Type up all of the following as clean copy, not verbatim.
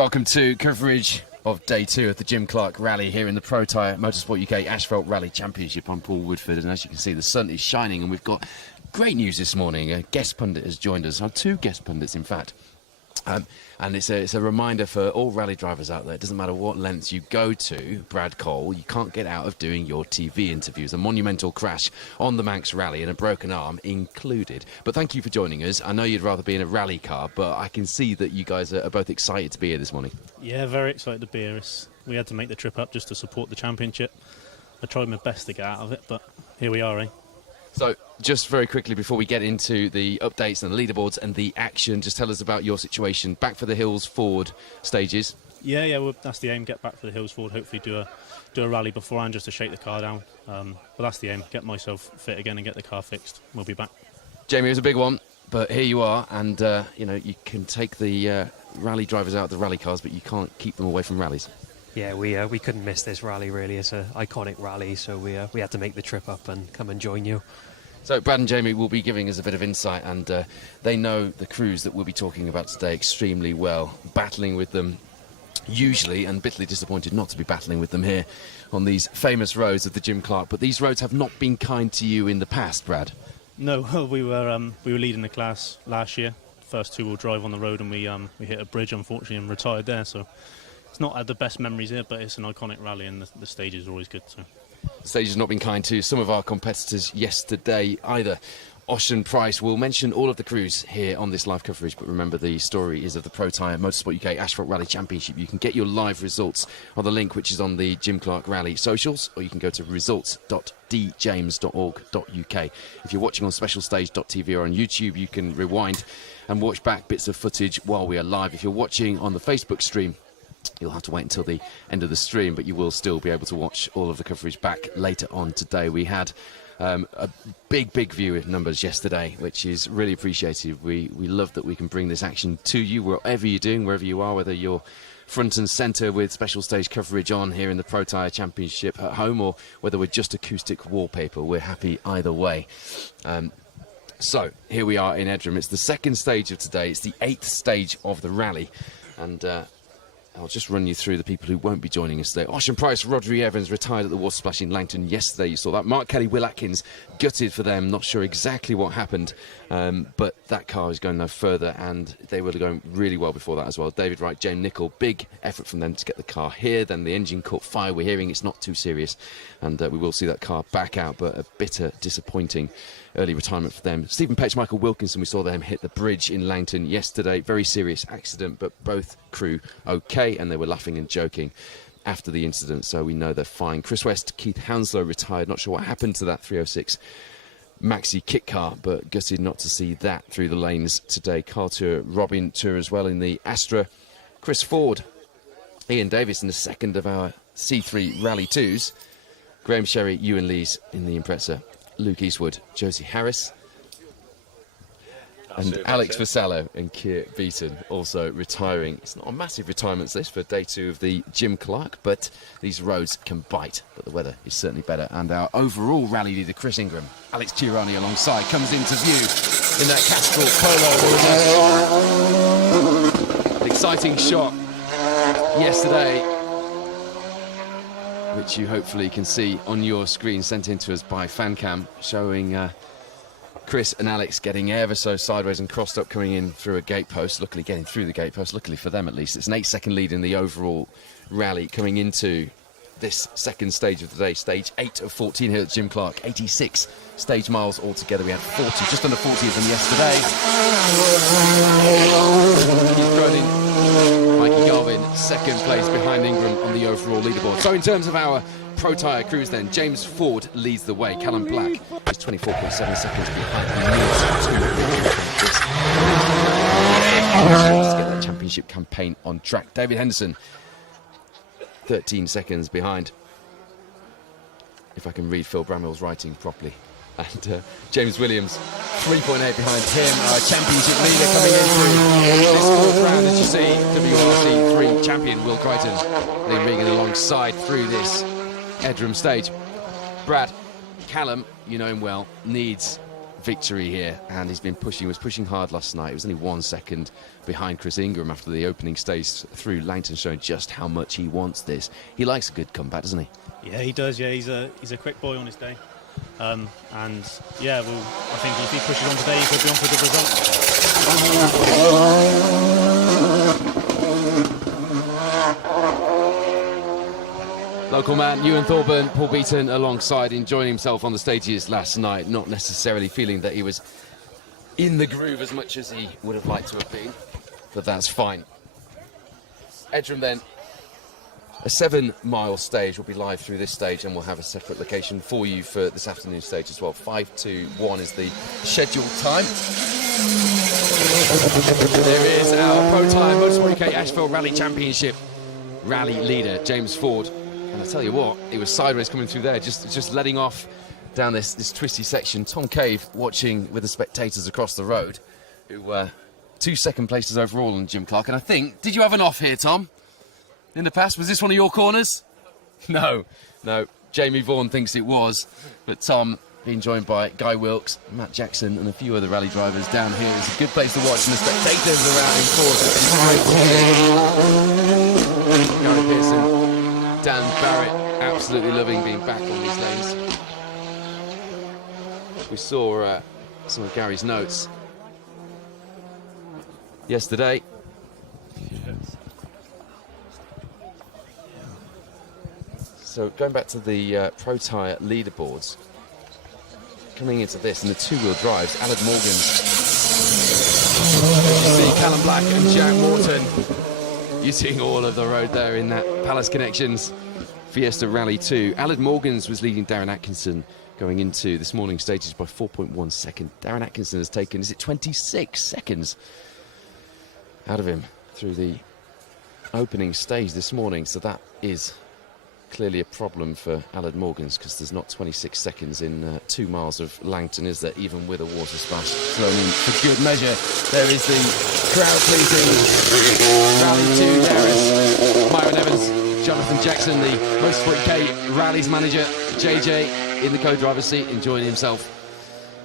Welcome to coverage of day 2 of the Jim Clark Rally here in the Protyre Motorsport UK Asphalt Rally Championship. I'm Paul Woodford, and as you can see, the sun is shining, and we've got great news this morning. A guest pundit has joined us, 2 guest pundits in fact. And it's a reminder for all rally drivers out there. It doesn't matter what lengths you go to, Brad Cole, you can't get out of doing your TV interviews. A monumental crash on the Manx Rally and a broken arm included. But thank you for joining us. I know you'd rather be in a rally car, but I can see that you guys are both excited to be here this morning. Yeah, very excited to be here. We had to make the trip up just to support the championship. I tried my best to get out of it, but here we are, eh? So, just very quickly before we get into the updates and the leaderboards and the action, just tell us about your situation. Back for the Hills Forward stages. Yeah, well, that's the aim. Get back for the Hills Forward. Hopefully, do a rally beforehand just to shake the car down. But that's the aim. Get myself fit again and get the car fixed. We'll be back. Jamie, it was a big one, but here you are, and you know, you can take the rally drivers out of the rally cars, but you can't keep them away from rallies. Yeah, we couldn't miss this rally, really. It's an iconic rally, so we had to make the trip up and come and join you. So Brad and Jamie will be giving us a bit of insight, and they know the crews that we'll be talking about today extremely well, battling with them usually, and bitterly disappointed not to be battling with them here on these famous roads of the Jim Clark. But these roads have not been kind to you in the past, Brad. No, we were leading the class last year, first two-wheel drive on the road, and we hit a bridge, unfortunately, and retired there. So it's not had the best memories here, but it's an iconic rally, and the stages are always good. So. The stage has not been kind to some of our competitors yesterday either. Ocean Price will mention all of the crews here on this live coverage, but remember, the story is of the Protyre Motorsport UK Asphalt Rally Championship. You can get your live results on the link which is on the Jim Clark Rally socials, or you can go to results.djames.org.uk. If you're watching on specialstage.tv or on YouTube, you can rewind and watch back bits of footage while we are live. If you're watching on the Facebook stream, you'll have to wait until the end of the stream, but you will still be able to watch all of the coverage back later on today. We had a big viewer numbers yesterday, which is really appreciated. We love that we can bring this action to you wherever you're doing, wherever you are, whether you're front and centre with special stage coverage on here in the Protyre Championship at home, or whether we're just acoustic wallpaper. We're happy either way. So here we are in Edram. It's the second stage of today. It's the 8th stage of the rally, and I'll just run you through the people who won't be joining us today. Ocean Price, Rodri Evans retired at the Water Splash in Langton yesterday. You saw that. Mark Kelly, Will Atkins, gutted for them. Not sure exactly what happened, but that car is going no further, and they were going really well before that as well. David Wright, James Nichol, big effort from them to get the car here. Then the engine caught fire. We're hearing it's not too serious, and we will see that car back out, but a bitter, disappointing early retirement for them. Stephen Petch, Michael Wilkinson, we saw them hit the bridge in Langton yesterday. Very serious accident, but both crew okay, and they were laughing and joking after the incident, so we know they're fine. Chris West, Keith Hounslow retired. Not sure what happened to that 306 Maxi kit car, but gutted not to see that through the lanes today. Carl Tour, Robin Tour as well in the Astra. Chris Ford, Ian Davis in the second of our C3 Rally 2s. Graham Sherry, Ewan Lees in the Impreza. Luke Eastwood, Josie Harris, and Alex Vassallo and Keir Beaton also retiring. It's not a massive retirements list for day 2 of the Jim Clark, but these roads can bite, but the weather is certainly better. And our overall rally leader, Chris Ingram, Alex Chiarani alongside, comes into view in that Castrol Polo. An exciting shot yesterday, which you hopefully can see on your screen, sent in to us by Fancam, showing Chris and Alex getting ever so sideways and crossed up, coming in through a gate post, luckily getting through the gate post, luckily for them at least. It's an 8-second lead in the overall rally coming into this second stage of the day, stage 8 of 14 here at Jim Clark. 86 stage miles altogether. We had 40, just under 40 of them yesterday. Keith Cronin, Mikey Garvin, second place behind Ingram on the overall leaderboard. So in terms of our Protyre crews then, James Ford leads the way. Callum Black is 24.7 seconds behind. To get that championship campaign on track. David Henderson, 13 seconds behind, if I can read Phil Bramwell's writing properly. And James Williams, 3.8 behind him, our championship leader coming into this 4th round. As you see, WRC 3 champion Will Crichton, Lee Regan alongside through this Edram stage. Brad, Callum, you know him well, needs victory here, and he's been pushing. He was pushing hard last night. It was only 1 second behind Chris Ingram after the opening stage through Langton, showing just how much he wants this. He likes a good comeback, doesn't he? Yeah, he does. Yeah, he's a quick boy on his day, and yeah, well, I think if he pushes on today, he could be on for a good result. Local man Ewan Thorburn, Paul Beaton alongside, enjoying himself on the stages last night, not necessarily feeling that he was in the groove as much as he would have liked to have been, but that's fine. Edram then, a 7-mile stage will be live through this stage, and we'll have a separate location for you for this afternoon stage as well. 5:21 is the scheduled time. There is our Protyre Motorsport UK Asphalt Rally Championship rally leader, James Ford. And I tell you what, he was sideways coming through there, just letting off down this twisty section. Tom Cave watching with the spectators across the road, who were 2 second places overall on Jim Clark. And I think, did you have an off here, Tom? In the past, was this one of your corners? No. Jamie Vaughan thinks it was, but Tom, being joined by Guy Wilkes, Matt Jackson, and a few other rally drivers down here, it's a good place to watch, and the spectators around in course. Gary Pearson, Dan Barrett, absolutely loving being back on these lanes. We saw some of Gary's notes yesterday. So going back to the Protyre leaderboards, coming into this in the two-wheel drives, Aled Morgan, as you see Callum Black and Jack Morton using all of the road there in that Palace Connections Fiesta Rally 2. Aled Morgans was leading Darren Atkinson going into this morning's stages by 4.1 seconds. Darren Atkinson has taken, is it 26 seconds out of him through the opening stage this morning, so that is clearly a problem for Aled Morgans, because there's not 26 seconds in 2 miles of Langton, is there, even with a water splash thrown in for good measure. There is the crowd-pleasing Rally 2 Harris, Myron Evans, Jonathan Jackson, the Motorsport UK Rallies manager, JJ in the co-driver's seat, enjoying himself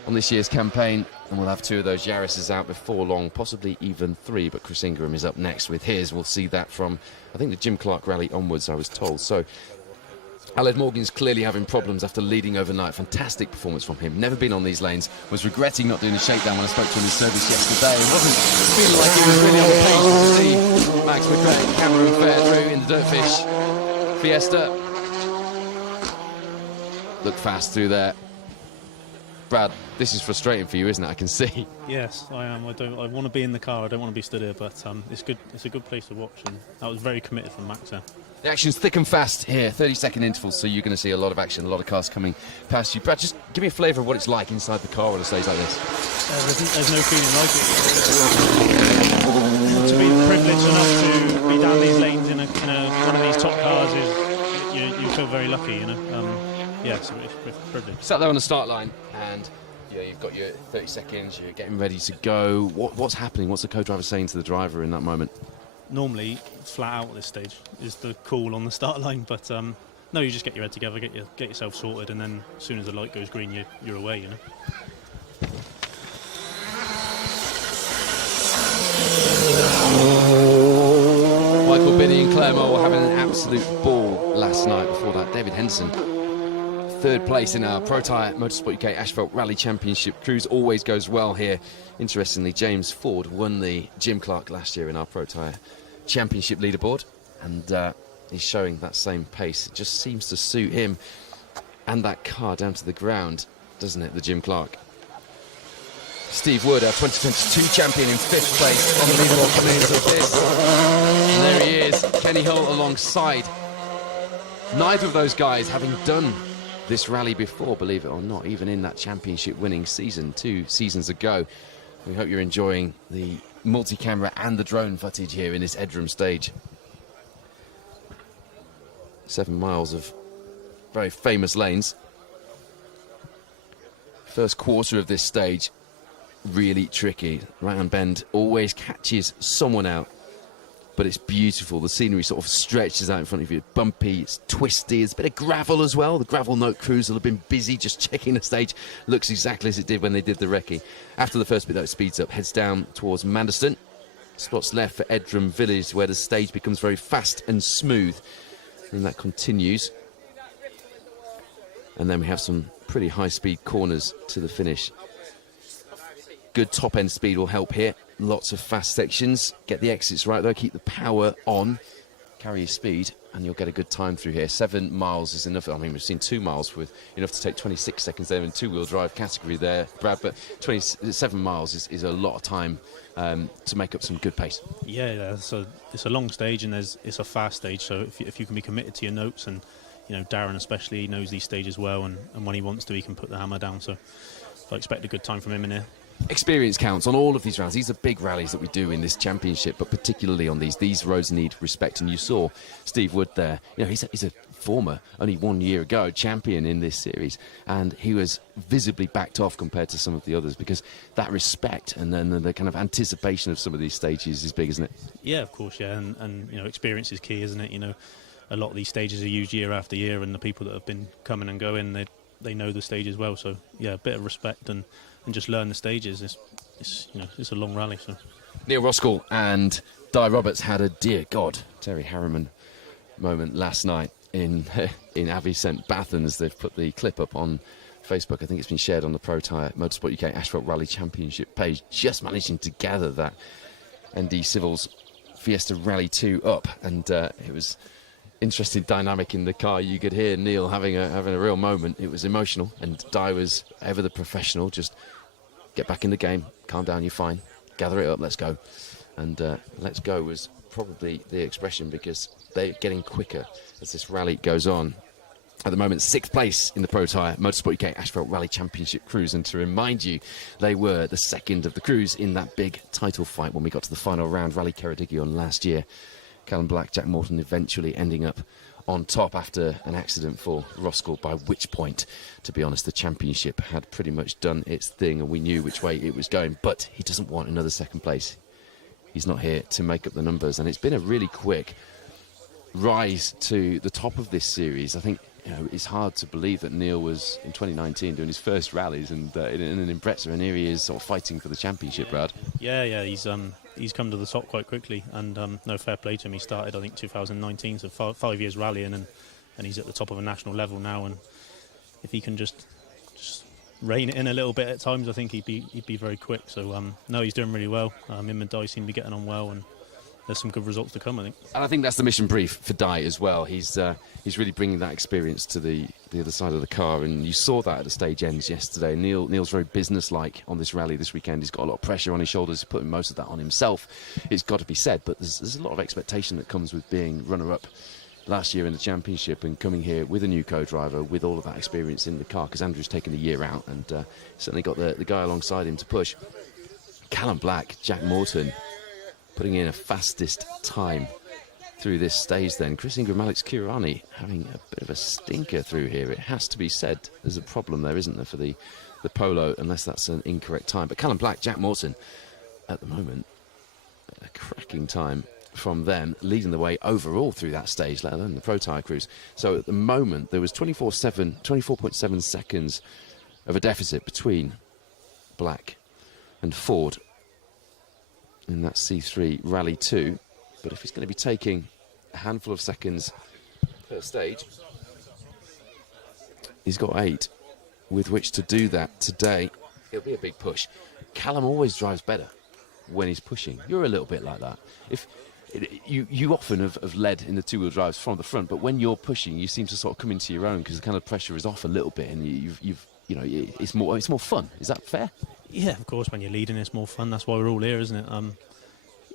on this year's campaign. And we'll have 2 of those Yaris's out before long, possibly even 3, but Chris Ingram is up next with his. We'll see that from, I think, the Jim Clark Rally onwards, I was told. So Aled Morgan's clearly having problems after leading overnight. Fantastic performance from him. Never been on these lanes. Was regretting not doing a shakedown when I spoke to him in service yesterday. And wasn't feeling like he was really on the pace to see Max McRae, Cameron Fairthrough in the Dirtfish Fiesta. Look fast through there. Brad, this is frustrating for you, isn't it? I can see. Yes, I am. I want to be in the car. I don't want to be stood here, but it's good. It's a good place to watch, and I was very committed from Max there. The action's thick and fast here, 30-second intervals, so you're going to see a lot of action, a lot of cars coming past you. Brad, just give me a flavour of what it's like inside the car on a stage like this. There's no feeling like it. To be privileged enough to be down these lanes in one of these top cars is you feel very lucky, you know. Yeah, so it's privilege. Sat there on the start line, and you've got your 30 seconds. You're getting ready to go. What's happening? What's the co-driver saying to the driver in that moment? Normally, flat out at this stage is the call on the start line, but no, you just get your head together, get yourself sorted, and then as soon as the light goes green, you're away, you know. Michael Binney and Claire Moore were having an absolute ball last night before that. David Henson, 3rd place in our Protyre Motorsport UK Asphalt Rally Championship. Cruise always goes well here. Interestingly, James Ford won the Jim Clark last year in our Protyre Championship leaderboard, and he's showing that same pace. It just seems to suit him and that car down to the ground, doesn't it, the Jim Clark? Steve Wood, our 2022 champion, in 5th place on the leaderboard coming into this. And there he is, Kenny Hull alongside. Neither of those guys having done this rally before, believe it or not, even in that championship winning season 2 seasons ago. We hope you're enjoying the multi-camera and the drone footage here in this Edram stage. 7 miles of very famous lanes. First quarter of this stage, really tricky. Right-hand bend always catches someone out. but it's beautiful. The scenery sort of stretches out in front of you. It's bumpy, it's twisty, there's a bit of gravel as well. The gravel note crews will have been busy just checking the stage. Looks exactly as it did when they did the recce. After the first bit, though, it speeds up, heads down towards Manderston. Spots left for Edram Village, where the stage becomes very fast and smooth. And that continues. And then we have some pretty high-speed corners to the finish. Good top-end speed will help here. Lots of fast sections. Get the exits right, though. Keep the power on. Carry your speed, and you'll get a good time through here. 7 miles is enough. I mean, we've seen 2 miles with enough to take 26 seconds there in two-wheel drive category there, Brad. But 27 miles is a lot of time to make up some good pace. Yeah, so it's a long stage, and it's a fast stage. So if you can be committed to your notes, and Darren especially knows these stages well, and when he wants to, he can put the hammer down. So I expect a good time from him in here. Experience counts on all of these rallies. These are big rallies that we do in this championship, but particularly on these roads need respect. And you saw Steve Wood there. He's a former, only 1 year ago, champion in this series, and he was visibly backed off compared to some of the others, because that respect and then the kind of anticipation of some of these stages is big, isn't it? Yeah, of course, yeah, and experience is key, isn't it? A lot of these stages are used year after year, and the people that have been coming and going, they know the stages well. So yeah, a bit of respect and just learn the stages. It's a long rally. So Neil Roskell and Di Roberts had a dear God Terry Harriman moment last night in Avicent Bathans. They've put the clip up on Facebook. I think it's been shared on the Protyre Motorsport UK Asphalt Rally Championship page. Just managing to gather that ND Civils Fiesta Rally 2 up, and it was interesting dynamic in the car. You could hear Neil having a real moment. It was emotional, and Di was ever the professional. Just get back in the game, calm down, you're fine, gather it up, let's go. And let's go was probably the expression, because they're getting quicker as this rally goes on. At the moment, 6th place in the Protyre Motorsport UK Asphalt Rally Championship Cruise. And to remind you, they were the second of the crews in that big title fight when we got to the final round, Rally Ceredigion last year. Callum Black, Jack Morton eventually ending up on top after an accident for Roskell, by which point, to be honest, the championship had pretty much done its thing and we knew which way it was going. But he doesn't want another second place. He's not here to make up the numbers, and it's been a really quick rise to the top of this series. I think it's hard to believe that Neil was in 2019 doing his first rallies and in an Impreza, and here he is sort of fighting for the championship, Brad. Yeah, he's come to the top quite quickly, and no, fair play to him. He started, I think, 2019, so 5 years rallying, and he's at the top of a national level now. And if he can just rein it in a little bit at times, I think he'd be very quick. So no, he's doing really well. Him and Di seem to be getting on well, and there's some good results to come, I think. And I think that's the mission brief for Di as well. He's really bringing that experience to the other side of the car, and you saw that at the stage ends yesterday. Neil's very businesslike on this rally this weekend. He's got a lot of pressure on his shoulders. He's putting most of that on himself. It's got to be said, but there's a lot of expectation that comes with being runner-up last year in the championship and coming here with a new co-driver with all of that experience in the car, because Andrew's taken a year out and certainly got the guy alongside him to push. Callum Black, Jack Morton putting in a fastest time through this stage then. Chris Ingram, Alex Kirani having a bit of a stinker through here. It has to be said, there's a problem there, isn't there, for the Polo, unless that's an incorrect time. But Callum Black, Jack Morton, at the moment, a cracking time from them, leading the way overall through that stage, let alone the Protyre cruise. So at the moment, there was 24.7 seconds of a deficit between Black and Ford in that C3 Rally 2. But if he's going to be taking a handful of seconds per stage, he's got 8 with which to do that today. It'll be a big push. Callum always drives better when he's pushing. You're a little bit like that. You often have led in the two-wheel drives from the front, but when you're pushing, you seem to sort of come into your own because the kind of pressure is off a little bit, and it's more fun. Is that fair? Yeah, of course. When you're leading, it's more fun. That's why we're all here, isn't it?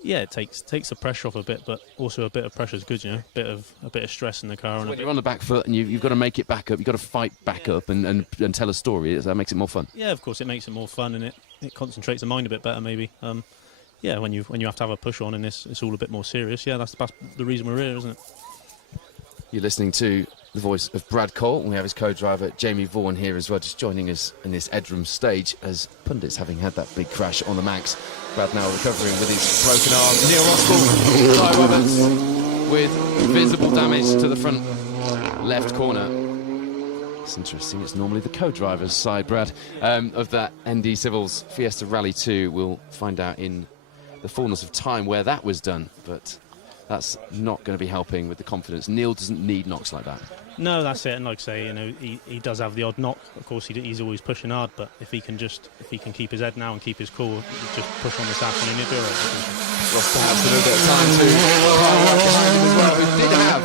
Yeah, it takes the pressure off a bit, but also a bit of pressure is good, A bit of stress in the car. So when you're on the back foot and you've got to make it back up, you've got to fight back up and tell a story. That makes it more fun. Yeah, of course, it makes it more fun, and it concentrates the mind a bit better, maybe. Yeah, when you have to have a push on and it's all a bit more serious. Yeah, that's the reason we're here, isn't it? You're listening to the voice of Brad Cole, and we have his co-driver Jamie Vaughan here as well, just joining us in this Edram stage as Pundits, having had that big crash on the Max. Brad now recovering with his broken arm. Neil Roskell, Ty Roberts with visible damage to the front left corner. It's interesting, it's normally the co-driver's side, Brad, of that ND Civils Fiesta Rally 2. We'll find out in the fullness of time where that was done, but that's not going to be helping with the confidence. Neil doesn't need knocks like that. No, that's it. And like I say, you know, he does have the odd knock. Of course, he's always pushing hard. But if he can keep his head now and keep his cool, just push on this afternoon, he'll do it. Lost perhaps a little bit of time to behind him as well, who did have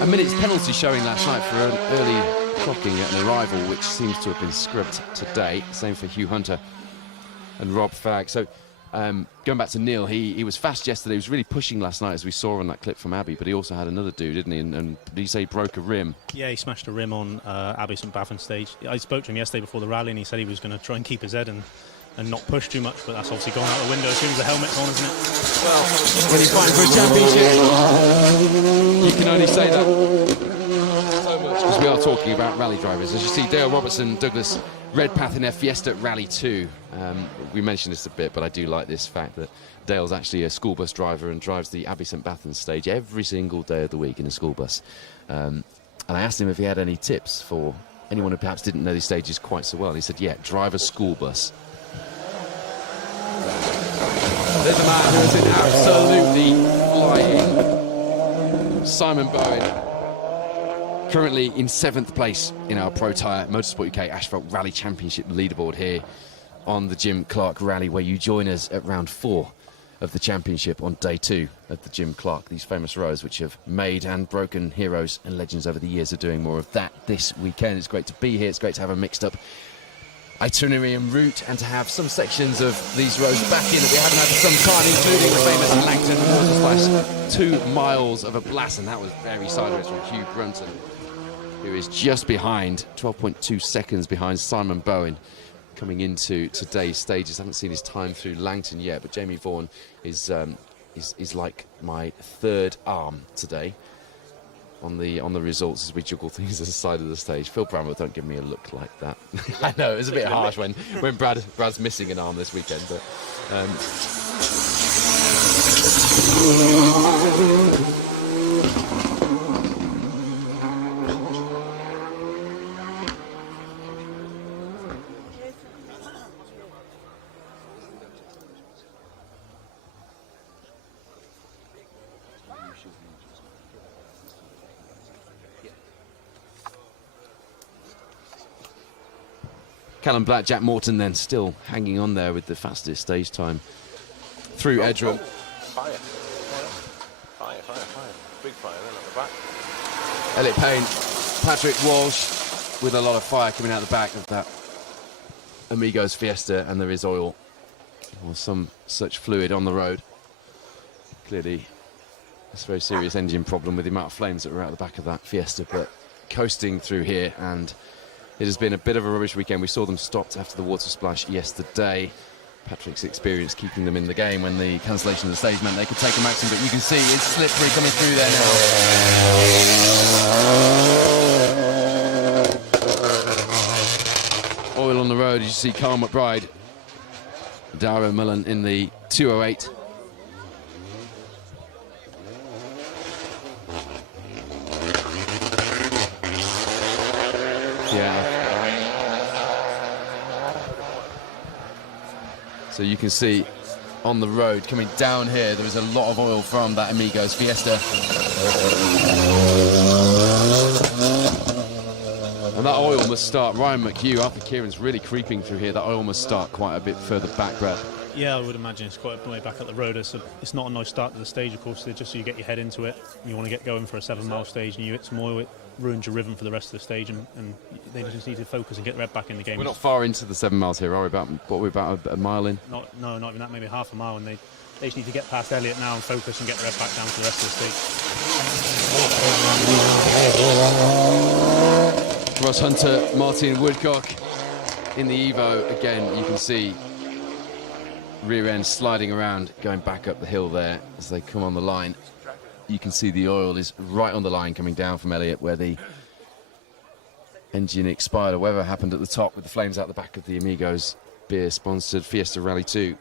a minute's penalty showing last night for an early clocking at an arrival, which seems to have been scrubbed today. Same for Hugh Hunter and Rob Fagg. So. Going back to Neil, he was fast yesterday. He was really pushing last night, as we saw on that clip from Abbey, but he also had another dude, didn't he? And did he say he broke a rim? Yeah, he smashed a rim on Abbey St Baffin stage. I spoke to him yesterday before the rally, and he said he was going to try and keep his head and not push too much, but that's obviously gone out the window as soon as the helmet's on, isn't it? Well, when he's fighting for a championship, you can only say that so much, because we are talking about rally drivers. As you see, Dale Robertson, Douglas Redpath in their Fiesta Rally 2. We mentioned this a bit, but I do like this fact that Dale's actually a school bus driver and drives the Abbey St Bathans stage every single day of the week in a school bus. And I asked him if he had any tips for anyone who perhaps didn't know these stages quite so well. And he said, yeah, drive a school bus. There's a man who's absolutely flying. Simon Bowen. Currently in 7th place in our Protyre Motorsport UK Asphalt Rally Championship leaderboard here on the Jim Clark Rally, where you join us at round 4 of the championship on day 2 of the Jim Clark. These famous rows which have made and broken heroes and legends over the years are doing more of that this weekend. It's great to be here. It's great to have a mixed up itinerary and route, and to have some sections of these roads back in that we haven't had for some time, including the famous Langton Water Splash. 2 miles of a blast, and that was very sideways from Hugh Brunton, who is just behind, 12.2 seconds behind Simon Bowen, coming into today's stages. I haven't seen his time through Langton yet, but Jamie Vaughan is like my third arm today on the results as we juggle things at the side of the stage. Phil Bramwell, don't give me a look like that. I know, it was a bit harsh when Brad's missing an arm this weekend, but Callum Black, Jack Morton then still hanging on there with the fastest stage time through Edram. Fire. Big fire then at the back. Elliot Payne, Patrick Walsh with a lot of fire coming out the back of that Amigos Fiesta, and there is oil or some such fluid on the road. Clearly, it's a very serious engine problem with the amount of flames that were out the back of that Fiesta, but coasting through here, and it has been a bit of a rubbish weekend. We saw them stopped after the water splash yesterday. Patrick's experience keeping them in the game when the cancellation of the stage meant they could take a maximum, but you can see it's slippery coming through there now. Oil on the road, as you see Carl McBride, Darrow Mullen in the 208. So you can see on the road coming down here, there is a lot of oil from that Amigos Fiesta. And that oil must start, Ryan McHugh, Arthur Kieran's really creeping through here. That oil must start quite a bit further back, Brad. Yeah, I would imagine it's quite a way back at the road. It's not a nice start to the stage, of course. Just so you get your head into it. You want to get going for a 7-mile stage and you hit some oil, it ruins your rhythm for the rest of the stage, and they just need to focus and get their head back in the game. We're not far into the 7 miles here, are we? We're about a mile in? Not even that, maybe half a mile, and they just need to get past Elliott now and focus and get their head back down to the rest of the stage. Ross Hunter, Martin Woodcock in the Evo. Again, you can see rear end sliding around, going back up the hill there as they come on the line. you can see the oil is right on the line coming down from Elliott where the engine expired or whatever happened at the top with the flames out the back of the Amigos beer-sponsored Fiesta Rally 2.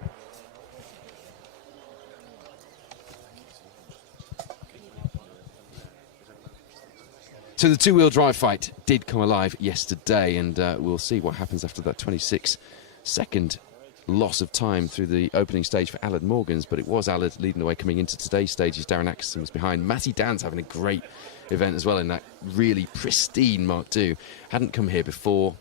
So the two-wheel drive fight did come alive yesterday, and we'll see what happens after that 26-second loss of time through the opening stage for Allard Morgans, but it was Allard leading the way coming into today's stages. Darren Atkinson was behind. Matty Dan's having a great event as well in that really pristine Mark II. Hadn't come here before.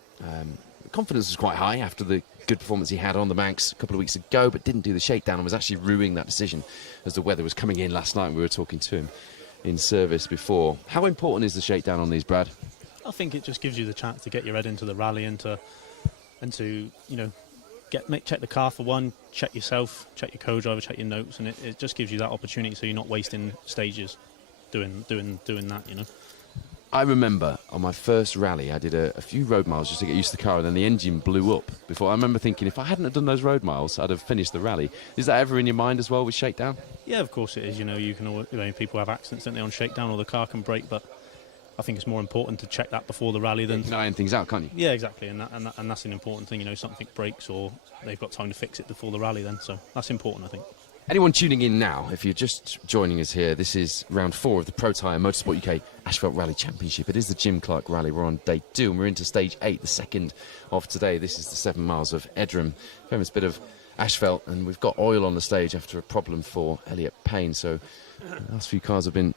Confidence was quite high after the good performance he had on the Manx a couple of weeks ago, but didn't do the shakedown and was actually ruining that decision as the weather was coming in last night and we were talking to him in service before. How important is the shakedown on these, Brad? I think it just gives you the chance to get your head into the rally and to you know, check the car for one, check yourself, check your co-driver, check your notes, and it just gives you that opportunity so you're not wasting stages doing that, you know. I remember on my first rally, I did a few road miles just to get used to the car, and then the engine blew up before. I remember thinking, if I hadn't have done those road miles, I'd have finished the rally. Is that ever in your mind as well with shakedown? Yeah, of course it is. You know, people have accidents, don't they, on shakedown, or the car can break, but I think it's more important to check that before the rally than... You can iron things out, can't you? Yeah, exactly, and that's an important thing. You know, something breaks or they've got time to fix it before the rally then, so that's important, I think. Anyone tuning in now, if you're just joining us here, this is round 4 of the Protyre Motorsport UK Asphalt Rally Championship. It is the Jim Clark Rally. We're on day 2 and we're into stage 8, the second of today. This is the 7 miles of Edram. Famous bit of asphalt, and we've got oil on the stage after a problem for Elliott Payne. So the last few cars have been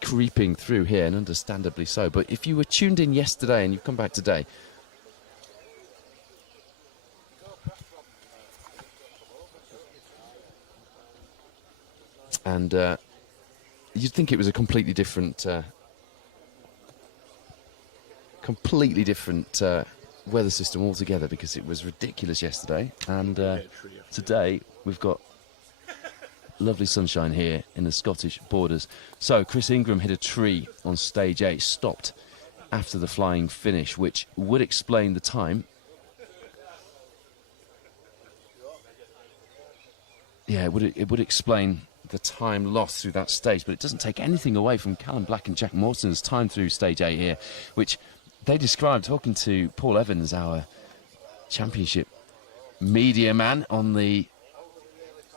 creeping through here, and understandably so. But if you were tuned in yesterday and you've come back today, and you'd think it was a completely different weather system altogether, because it was ridiculous yesterday, and today we've got lovely sunshine here in the Scottish borders. So Chris Ingram hit a tree on stage 8, stopped after the flying finish, which would explain the time. Yeah, it would explain the time lost through that stage, but it doesn't take anything away from Callum Black and Jack Morton's time through stage 8 here, which they described, talking to Paul Evans, our championship media man on the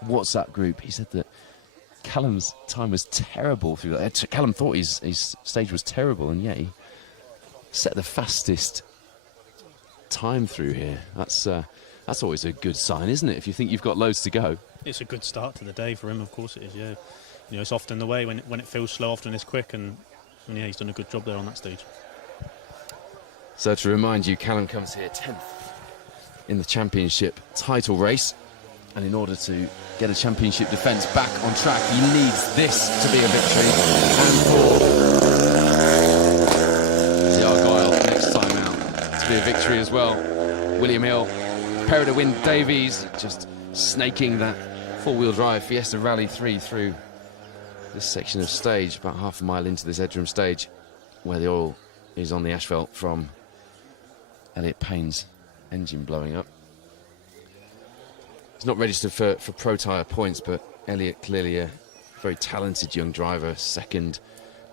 WhatsApp group. He said that Callum's time was terrible through that. Callum thought his stage was terrible, and yet he set the fastest time through here. That's always a good sign, isn't it, if you think you've got loads to go? It's a good start to the day for him, of course it is, yeah. You know, it's often the way when it feels slow, often it's quick, and yeah, he's done a good job there on that stage. So to remind you, Callum comes here 10th in the championship title race, and in order to get a championship defence back on track, he needs this to be a victory. And for the Argyle next time out to be a victory as well. William Hill, pair to win Davies, just snaking that four-wheel drive Fiesta Rally 3 through this section of stage, about half a mile into this Edram stage, where the oil is on the asphalt from Elliott Payne's engine blowing up. He's not registered for Protyre points, but Elliott clearly a very talented young driver. Second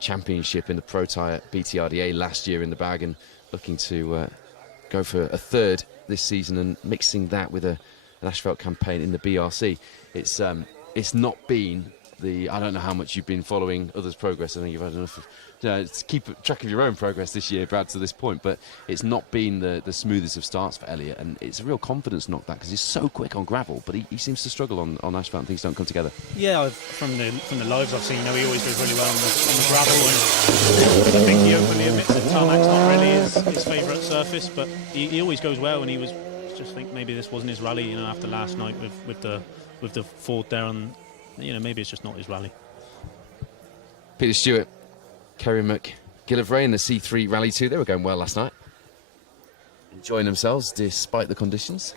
championship in the Protyre BTRDA last year in the bag, and looking to go for a third this season, and mixing that with an asphalt campaign in the BRC. It's not been the... I don't know how much you've been following others' progress. I think you've had enough of... to keep track of your own progress this year, Brad, to this point, but it's not been the smoothest of starts for Elliott, and it's a real confidence knock, that, because he's so quick on gravel, but he seems to struggle on asphalt and things don't come together. Yeah, from the lives I've seen, you know, he always does really well on the gravel, and I think he openly admits that tarmac's not really his favourite surface, but he always goes well, and he was just think maybe this wasn't his rally, you know, after last night with the Ford there, and you know, maybe it's just not his rally. Peter Stewart, Kerry McGillivray in the C3 Rally 2, they were going well last night, enjoying themselves despite the conditions.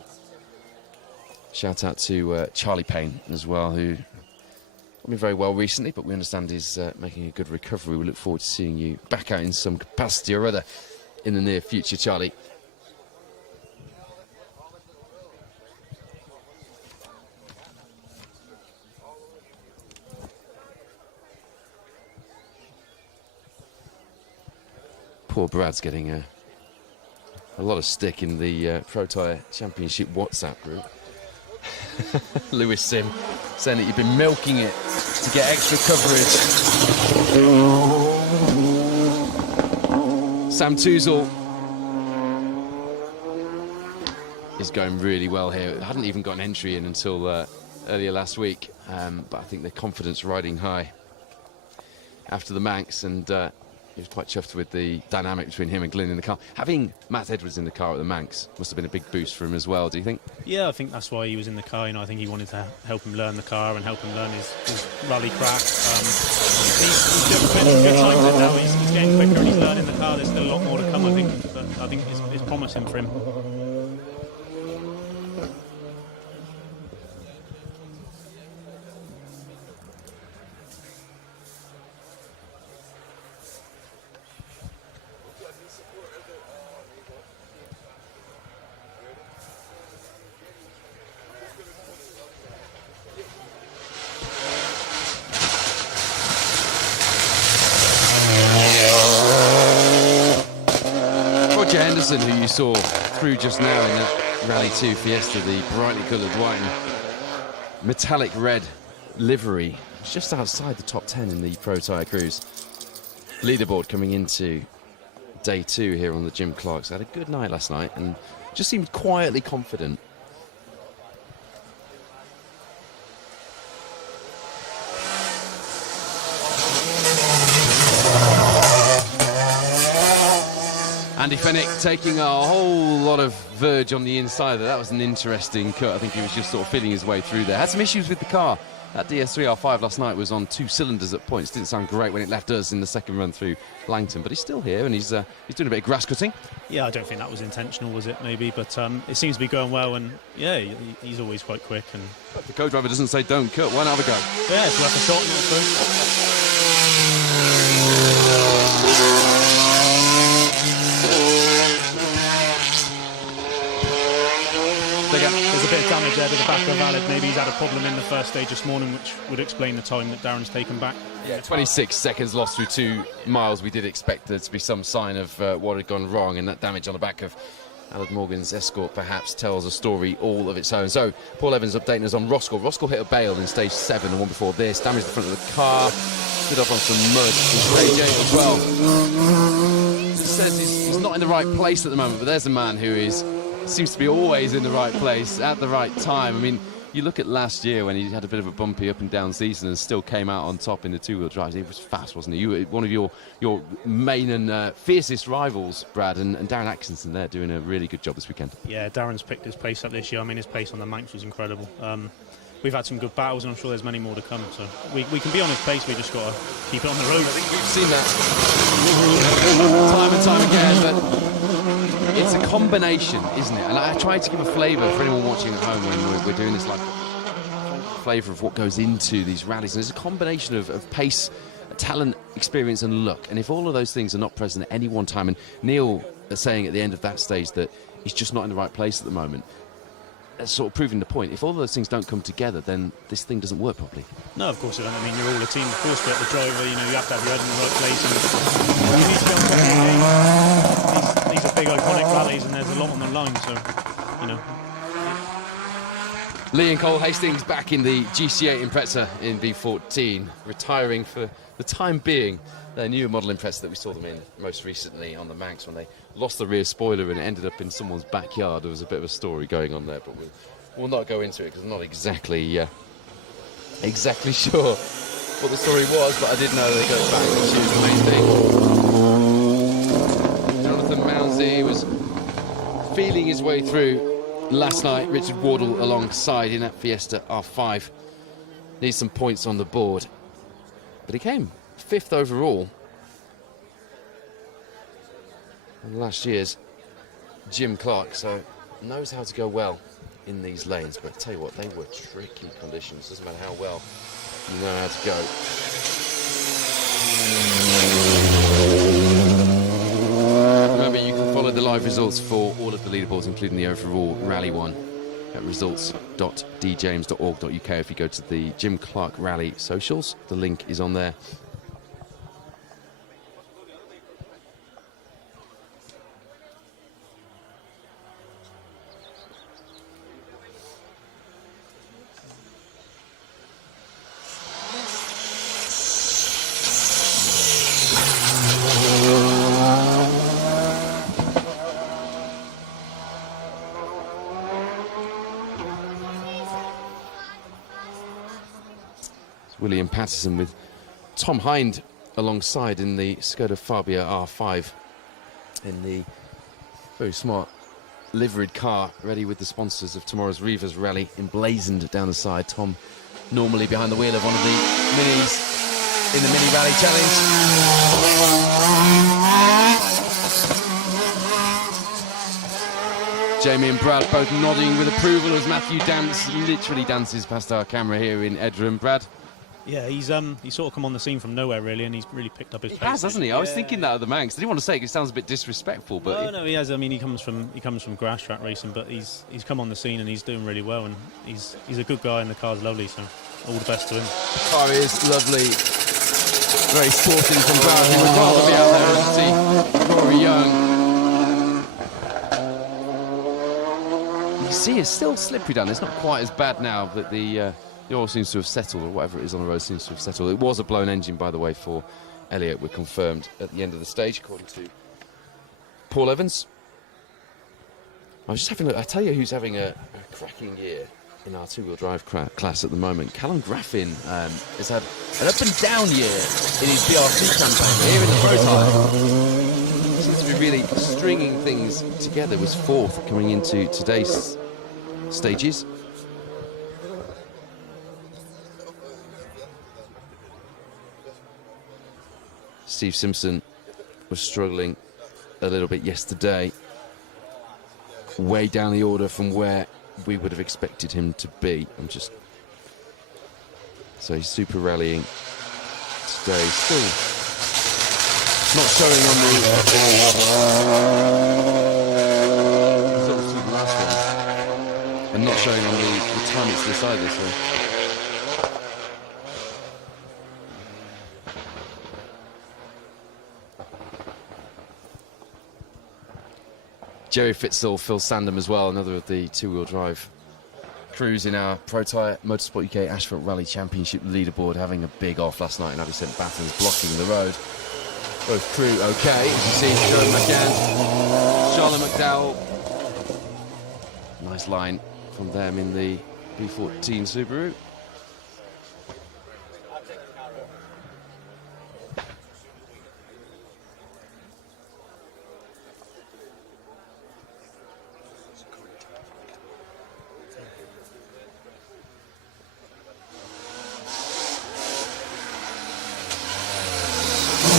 Shout out to Charlie Payne as well, who not been very well recently, but we understand he's making a good recovery. We look forward to seeing you back out in some capacity or other in the near future, Charlie. Poor Brad's getting a lot of stick in the Protyre Championship WhatsApp group. Lewis Sim saying that you've been milking it to get extra coverage. Sam Toozle is going really well here. Hadn't even got an entry in until earlier last week, but I think their confidence riding high after the Manx, and he was quite chuffed with the dynamic between him and Glyn in the car. Having Matt Edwards in the car at the Manx must have been a big boost for him as well, do you think? Yeah, I think that's why he was in the car. You know, I think he wanted to help him learn the car and help him learn his rally crack. He's doing good times in now. He's getting quicker and he's learning the car. There's still a lot more to come, I think, but I think it's promising for him. Who you saw through just now in that Rally 2 Fiesta, the brightly coloured white and metallic red livery, was just outside the top 10 in the Protyre Cruise leaderboard coming into day 2 here on the Jim Clark's. Had a good night last night and just seemed quietly confident. Andy Fennick taking a whole lot of verge on the inside. That was an interesting cut. I think he was just sort of feeling his way through there. Had some issues with the car. That DS3R5 last night was on 2 cylinders at points. Didn't sound great when it left us in the second run through Langton, but he's still here and he's doing a bit of grass cutting. Yeah, I don't think that was intentional, was it? Maybe, but it seems to be going well, and yeah, he's always quite quick. And the co-driver doesn't say don't cut. Why not have a go? Yeah, it's worth a shot, I suppose. There's a bit of damage there to the back of Valid. Maybe he's had a problem in the first stage this morning, which would explain the time that Darren's taken back. Yeah, 26 seconds lost through 2 miles. We did expect there to be some sign of what had gone wrong, and that damage on the back of Alad Morgan's Escort perhaps tells a story all of its own. So, Paul Evans updating us on Roskell. Roskell hit a bale in stage 7, the one before this, damaged the front of the car, stood up on some mud in stage 8 as well. He says he's not in the right place at the moment, but there's a man who seems to be always in the right place at the right time. I mean, you look at last year when he had a bit of a bumpy up and down season and still came out on top in the 2-wheel drives. He was fast, wasn't he? You were one of your main and fiercest rivals, Brad, and Darren Atkinson there doing a really good job this weekend. Yeah, Darren's picked his pace up this year. I mean, his pace on the Manx was incredible. We've had some good battles, and I'm sure there's many more to come. So we can be on his pace. We just got to keep it on the road. I think we've seen that time and time again, but it's a combination, isn't it? And I tried to give a flavour for anyone watching at home when we're doing this, like flavour of what goes into these rallies. And it's a combination of pace, talent, experience, and luck. And if all of those things are not present at any one time, and Neil is saying at the end of that stage that he's just not in the right place at the moment, that's sort of proving the point. If all of those things don't come together, then this thing doesn't work properly. No, of course it doesn't. I mean, you're all a team, of course, but the driver, you know, you have to have your head in the right place. And you need to be on top of your game. These are big, iconic rallies, and there's a lot on the line, so, you know. Lee and Cole Hastings back in the GC8 Impreza in V14, retiring for the time being their new model Impreza that we saw them in most recently on the Manx when they lost the rear spoiler and it ended up in someone's backyard. There was a bit of a story going on there, but we'll not go into it because I'm not exactly sure what the story was, but I did know they go back, which is the main thing. Jonathan Mounsey was feeling his way through last night. Richard Wardle alongside in that Fiesta R5. Needs some points on the board, but he came 5th overall in last year's Jim Clark, so knows how to go well in these lanes. But I tell you what, they were tricky conditions. Doesn't matter how well you know how to go. Remember, you can follow the live results for all of the leaderboards, including the overall Rally 1, at results.djames.org.uk. If you go to the Jim Clark Rally socials, the link is on there. William Patterson with Tom Hind alongside in the Skoda Fabia R5 in the very smart liveried car, ready with the sponsors of tomorrow's Reavers Rally emblazoned down the side. Tom normally behind the wheel of one of the minis in the Mini Rally Challenge. Jamie and Brad both nodding with approval as Matthew literally dances past our camera here in Edram. Brad? Yeah, he's sort of come on the scene from nowhere really, and he's really picked up his pace. He has, hasn't he? I was thinking that of the Manx. I didn't want to say it 'cause it sounds a bit disrespectful, but no, he has. I mean, he comes from grass track racing, but he's come on the scene and he's doing really well, and he's a good guy, and the car's lovely. So all the best to him. the car is lovely, very sporting from Brad. He would rather be out there, isn't he? Rory Young. You see, it's still slippery down. It's not quite as bad now, but the oil seems to have settled, or whatever it is on the road seems to have settled. It was a blown engine, by the way, for Elliott. We're confirmed at the end of the stage, according to Paul Evans. I was just having a look. I tell you who's having a cracking year in our two-wheel drive class at the moment. Callum Graffin has had an up-and-down year in his BRC campaign here in the Protyre. He seems to be really stringing things together. Was fourth coming into today's stages. Steve Simpson was struggling a little bit yesterday, way down the order from where we would have expected him to be. So he's super rallying today. Still not showing on the results of the last one, and not showing on the time it's this either. So. Jerry Fitzel, Phil Sandham as well, another of the two-wheel drive crews in our Protyre Motorsport UK Asphalt Rally Championship leaderboard, having a big off last night, and Addison Battens blocking the road. Both crew okay, as you see, Joe McCann, Charlotte McDowell. Nice line from them in the B14 Subaru.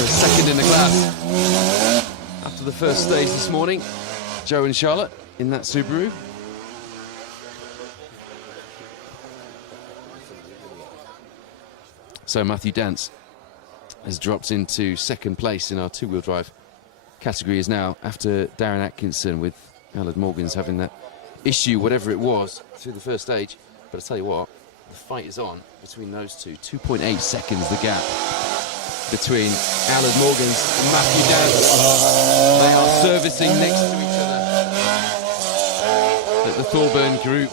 Second in the class after the first stage this morning. Joe and Charlotte in that Subaru. So Matthew Dance has dropped into second place in our two-wheel drive category is now, after Darren Atkinson, with Aled Morgans having that issue, whatever it was, through the first stage. But I tell you what, the fight is on between those two. 2.8 seconds the gap between Aled Morgans and Matthew Dance. They are servicing next to each other at the Thorburn Group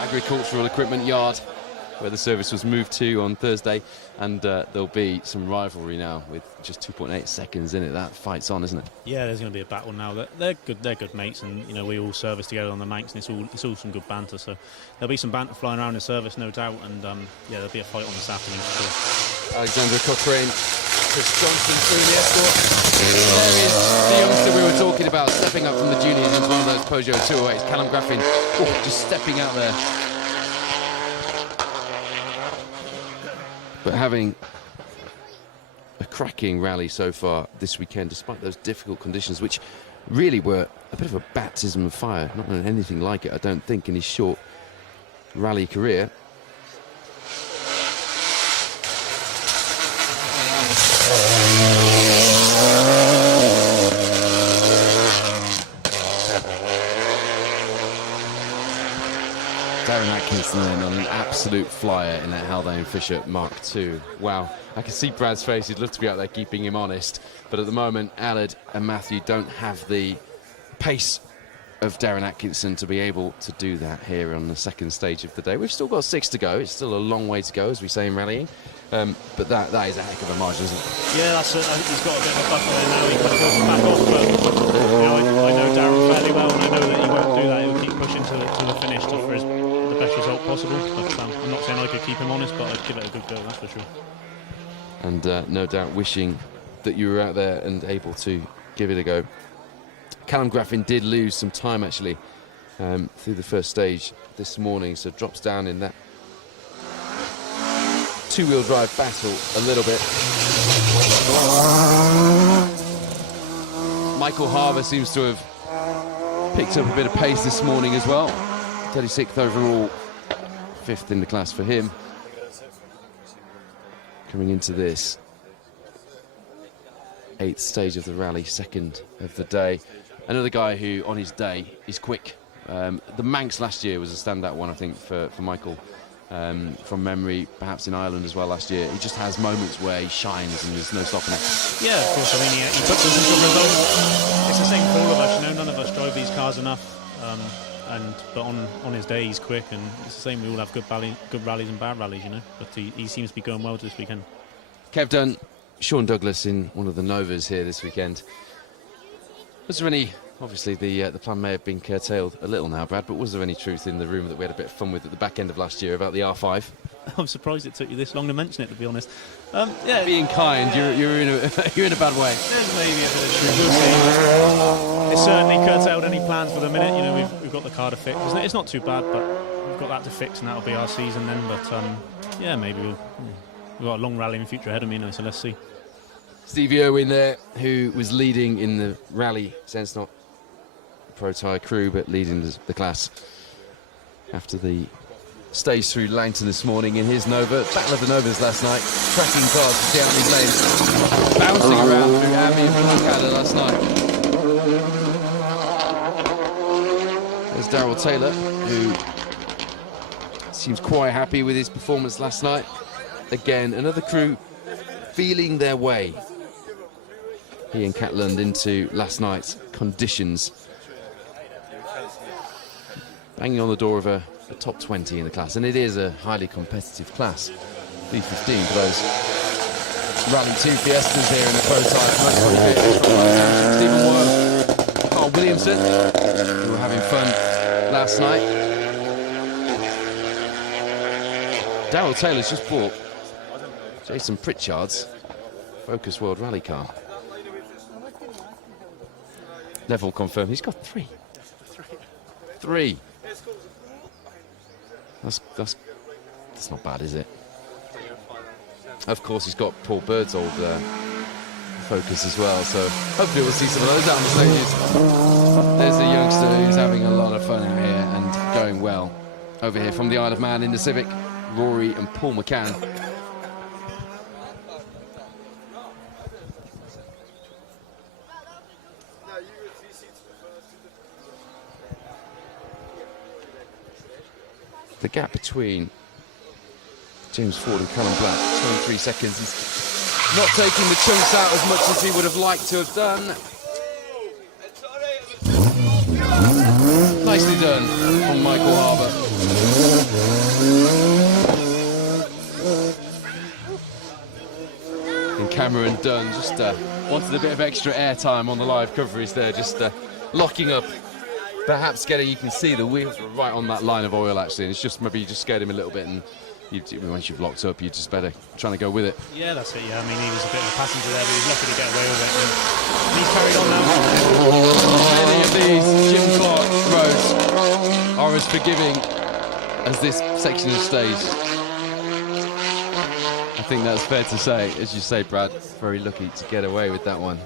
Agricultural Equipment Yard, where the service was moved to on Thursday, and there'll be some rivalry now with just 2.8 seconds in it. That fight's on, isn't it? Yeah, there's going to be a battle now. They're good mates, and we all service together on the Manx, and it's all some good banter. So there'll be some banter flying around the service, no doubt, and there'll be a fight on this afternoon for sure. Alexander Cochrane, Chris Johnson through the escort. There is the youngster we were talking about, stepping up from the juniors into one of those Peugeot 208s. Callum Graffin, just stepping out there. But having a cracking rally so far this weekend, despite those difficult conditions, which really were a bit of a baptism of fire. Not known anything like it, I don't think, in his short rally career. Darren Atkinson then on an absolute flyer in that Haldane Fisher Mark II. Wow, I can see Brad's face. He'd love to be out there keeping him honest. But at the moment, Aled and Matthew don't have the pace of Darren Atkinson to be able to do that here on the second stage of the day. We've still got 6 to go. It's still a long way to go, as we say in rallying. But that is a heck of a margin, isn't it? Yeah, that's it. I think he's got a bit of a buffer there now. He kind of goes back off, but I know Darren fairly well, and I know that he won't do that. He'll keep pushing to the finish for the best best result possible. But I'm not saying I could keep him honest, but I'd give it a good go, that's for sure. And no doubt wishing that you were out there and able to give it a go. Callum Graffin did lose some time actually through the first stage this morning, so drops down in that two-wheel drive battle a little bit. Michael Harbour seems to have picked up a bit of pace this morning as well. 36th overall, 5th in the class for him. Coming into this 8th stage of the rally, 2nd of the day. Another guy who, on his day, is quick. The Manx last year was a standout one, I think, for Michael. From memory, perhaps in Ireland as well last year. He just has moments where he shines and there's no stopping it. Yeah, of course. I mean, he puts us into a result. It's the same for all of us, you know. None of us drive these cars enough. But on his day, he's quick, and it's the same. We all have good rallies and bad rallies, you know. But he seems to be going well this weekend. Kev Dunn, Sean Douglas in one of the Novas here this weekend. Was there any... Obviously, the plan may have been curtailed a little now, Brad, but was there any truth in the rumour that we had a bit of fun with at the back end of last year about the R5? I'm surprised it took you this long to mention it, to be honest. Yeah, being kind, you're in a bad way. There's maybe a bit of truth. We'll see. It's certainly curtailed any plans for the minute. You know, we've got the car to fix. It's not too bad, but we've got that to fix, and that'll be our season then. But yeah, maybe we've got a long rally in the future ahead of me, you know, so let's see. Stevie Irwin there, who was leading in the rally sense, not Protyre crew, but leading the class after the stage through Langton this morning in his Nova. Battle of the Novas last night, tracking cars to see out these lanes, bouncing around through Abbey and Blackadder last night. There's Darrell Taylor, who seems quite happy with his performance last night. Again, another crew feeling their way, he and Catlund, into last night's conditions. Banging on the door of a top 20 in the class, and it is a highly competitive class. 3:15 for those Rally 2 Fiestas here in the Protyre. Stephen Woe, Carl Williamson, who were having fun last night. Darrell Taylor's just bought Jason Pritchard's Focus World Rally car. Level confirmed. He's got three. That's not bad, is it? Of course, he's got Paul Bird's old Focus as well, so hopefully we'll see some of those out on the stages. There's a youngster who's having a lot of fun out here and going well. Over here from the Isle of Man in the Civic, Rory and Paul McCann. The gap between James Ford and Callum Black, 23 seconds. He's not taking the chunks out as much as he would have liked to have done. Nicely done from Michael Harbour. And Cameron Dunn just wanted a bit of extra airtime on the live coverage there, just locking up. Perhaps you can see the wheels were right on that line of oil actually, and it's just maybe you just scared him a little bit, and once you've locked up, you're just better trying to go with it. Yeah, that's it. Yeah, I mean, he was a bit of a passenger there, but he was lucky to get away with it. And he's carried on now. Many of these Jim Clark roads are as forgiving as this section of stage. I think that's fair to say. As you say, Brad, very lucky to get away with that one.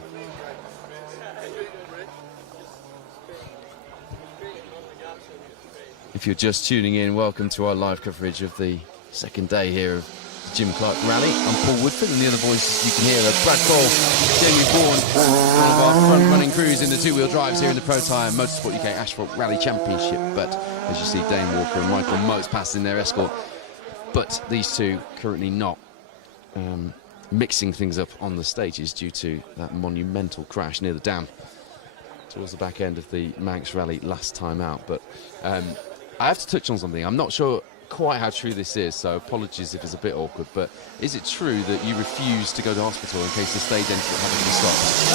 If you're just tuning in, welcome to our live coverage of the second day here of the Jim Clark Rally. I'm Paul Woodford, and the other voices you can hear are Brad Cole, Jamie Bourne, one of our front-running crews in the two-wheel drives here in the Protyre Motorsport UK Asphalt Rally Championship. But as you see, Dane Walker and Michael Motes passing their escort. But these two currently not mixing things up on the stages due to that monumental crash near the dam towards the back end of the Manx Rally last time out. But I have to touch on something. I'm not sure quite how true this is, so apologies if it's a bit awkward, but is it true that you refused to go to hospital in case the stage ended up having to be stopped?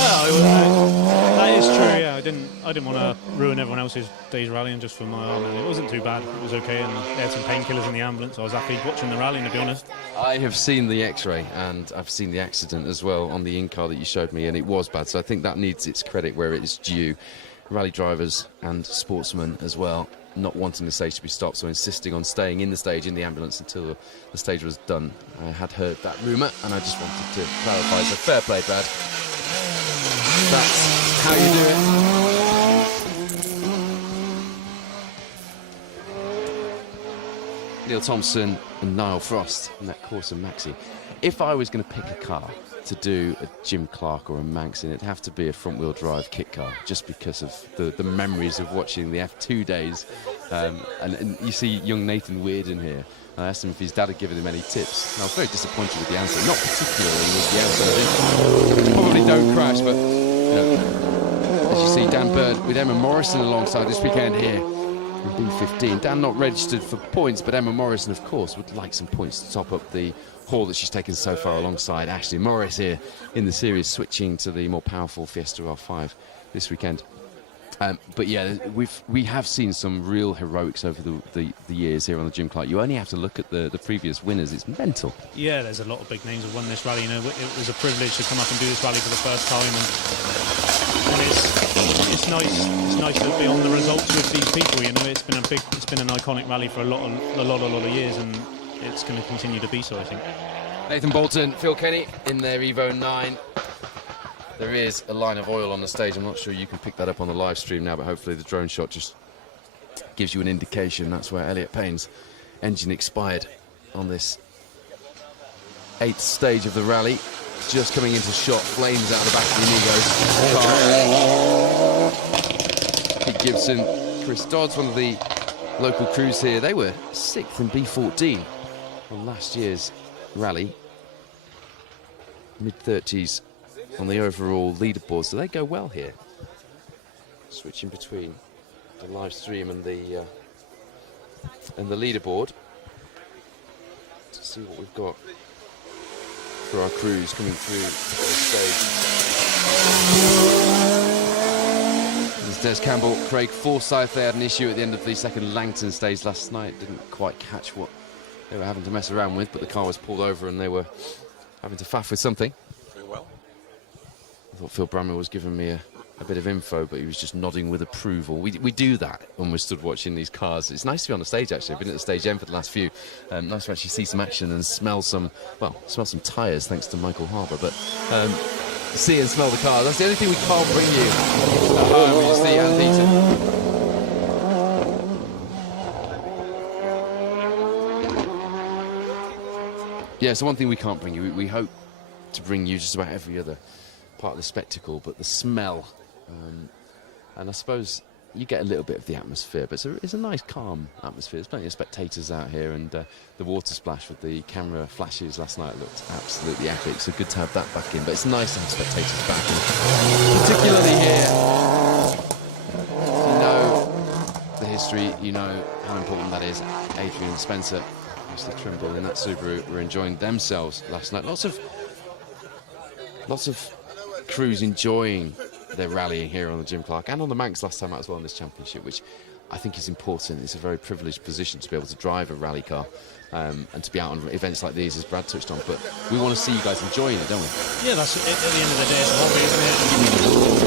That is true. Yeah, I didn't want to ruin everyone else's day's rallying just for my arm, and it wasn't too bad. It was okay, and they had some painkillers in the ambulance. I was happy watching the rallying, to be honest. I have seen the X-ray, and I've seen the accident as well on the in-car that you showed me, and it was bad, so I think that needs its credit where it is due. Rally drivers and sportsmen as well, not wanting the stage to be stopped, so insisting on staying in the stage in the ambulance until the stage was done. I had heard that rumour, and I just wanted to clarify. So fair play, Brad. That's how you do it. Neil Thompson and Niall Frost in that Corsa Maxi. If I was going to pick a car to do a Jim Clark or a Manx in, it'd have to be a front-wheel drive kit car, just because of the memories of watching the F2 days. And you see young Nathan Weird in here. I asked him if his dad had given him any tips, and I was very disappointed with the answer. Not particularly was the answer. Probably don't crash, but you know, as you see, Dan Bird with Emma Morrison alongside this weekend here in B15. Dan not registered for points, but Emma Morrison, of course, would like some points to top up the haul that she's taken so far alongside Ashley Morris here in the series, switching to the more powerful Fiesta R5 this weekend. But yeah, we have seen some real heroics over the years here on the Jim Clark. You only have to look at the previous winners. It's mental. Yeah, there's a lot of big names who won this rally. You know, it was a privilege to come up and do this rally for the first time, and it's nice. It's nice to be on the results with these people. You know, it's been an iconic rally for a lot of years, and it's going to continue to be so, I think. Nathan Bolton, Phil Kenny in their Evo 9. There is a line of oil on the stage. I'm not sure you can pick that up on the live stream now, but hopefully the drone shot just gives you an indication. That's where Elliot Payne's engine expired on this 8th stage of the rally. Just coming into shot, flames out of the back of the Amigos. Pete Gibson, Chris Dodds, one of the local crews here. They were 6th in B14 on last year's rally. Mid-30s on the overall leaderboard, so they go well here. Switching between the live stream and the leaderboard to see what we've got for our crews coming through the stage. There's Des Campbell, Craig Forsyth. They had an issue at the end of the second Langton stage last night. Didn't quite catch what they were having to mess around with, but the car was pulled over and they were having to faff with something. I thought Phil Brammer was giving me a bit of info, but he was just nodding with approval. We do that when we're stood watching these cars. It's nice to be on the stage, actually. I've been at the stage end for the last few. Nice to actually see some action and smell some tyres, thanks to Michael Harbour. But see and smell the car. That's the only thing we can't bring you at home. You see Andy. Yeah, so one thing we can't bring you. We hope to bring you just about every other part of the spectacle, but the smell, and I suppose you get a little bit of the atmosphere, but it's a nice calm atmosphere. There's plenty of spectators out here, and the water splash with the camera flashes last night looked absolutely epic, so good to have that back in. But it's nice to have spectators back, and particularly here. You know the history, you know how important that is. Adrian and Spencer, Mr. Trimble in that Subaru, were enjoying themselves last night. Lots of crews enjoying their rallying here on the Jim Clark and on the Manx last time out as well in this championship, which I think is important. It's a very privileged position to be able to drive a rally car and to be out on events like these, as Brad touched on. But we want to see you guys enjoying it, don't we? Yeah, that's at the end of the day, it's a hobby, isn't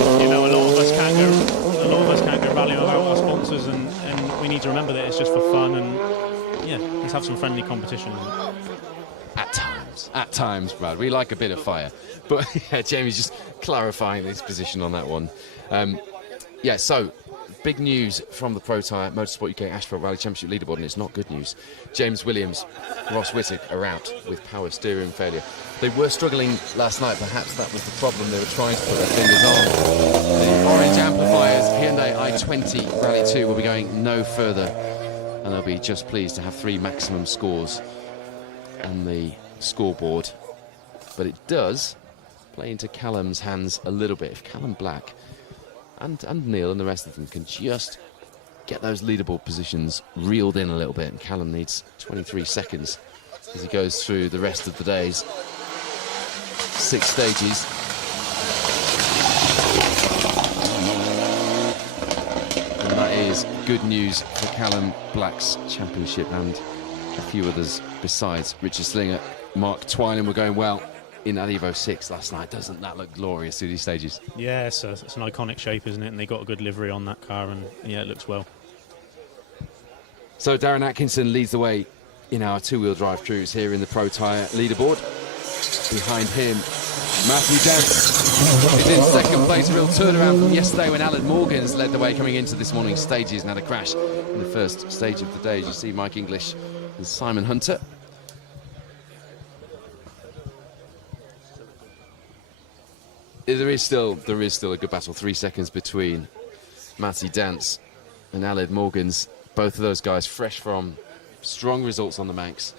it? You know, a lot of us can't go rallying without our sponsors, and we need to remember that it's just for fun, and yeah, let's have some friendly competition. At times, Brad. We like a bit of fire. But yeah, Jamie's just clarifying his position on that one. Yeah, so big news from the Protyre Motorsport UK Asphalt Rally Championship leaderboard, and it's not good news. James Williams, Ross Whittock are out with power steering failure. They were struggling last night. Perhaps that was the problem. They were trying to put their fingers on. The orange amplifiers, Hyundai i20 Rally 2 will be going no further, and they'll be just pleased to have 3 maximum scores on the scoreboard. But it does play into Callum's hands a little bit. If Callum Black and Neil and the rest of them can just get those leaderboard positions reeled in a little bit, and Callum needs 23 seconds as he goes through the rest of the day's 6 stages. And that is good news for Callum Black's championship and a few others besides. Richard Slinger, Mark Twining were going well in that Evo 6 last night. Doesn't that look glorious through these stages? Yeah, it's an iconic shape, isn't it? And they got a good livery on that car, and yeah, it looks well. So Darren Atkinson leads the way in our two-wheel drive crews here in the Protyre leaderboard. Behind him, Matthew Dance is in second place. A real turnaround from yesterday when Alan Morgans led the way coming into this morning's stages and had a crash in the first stage of the day. As you see Mike English and Simon Hunter. There is still a good battle. 3 seconds between Matty Dance and Aled Morgans. Both of those guys fresh from strong results on the Manx,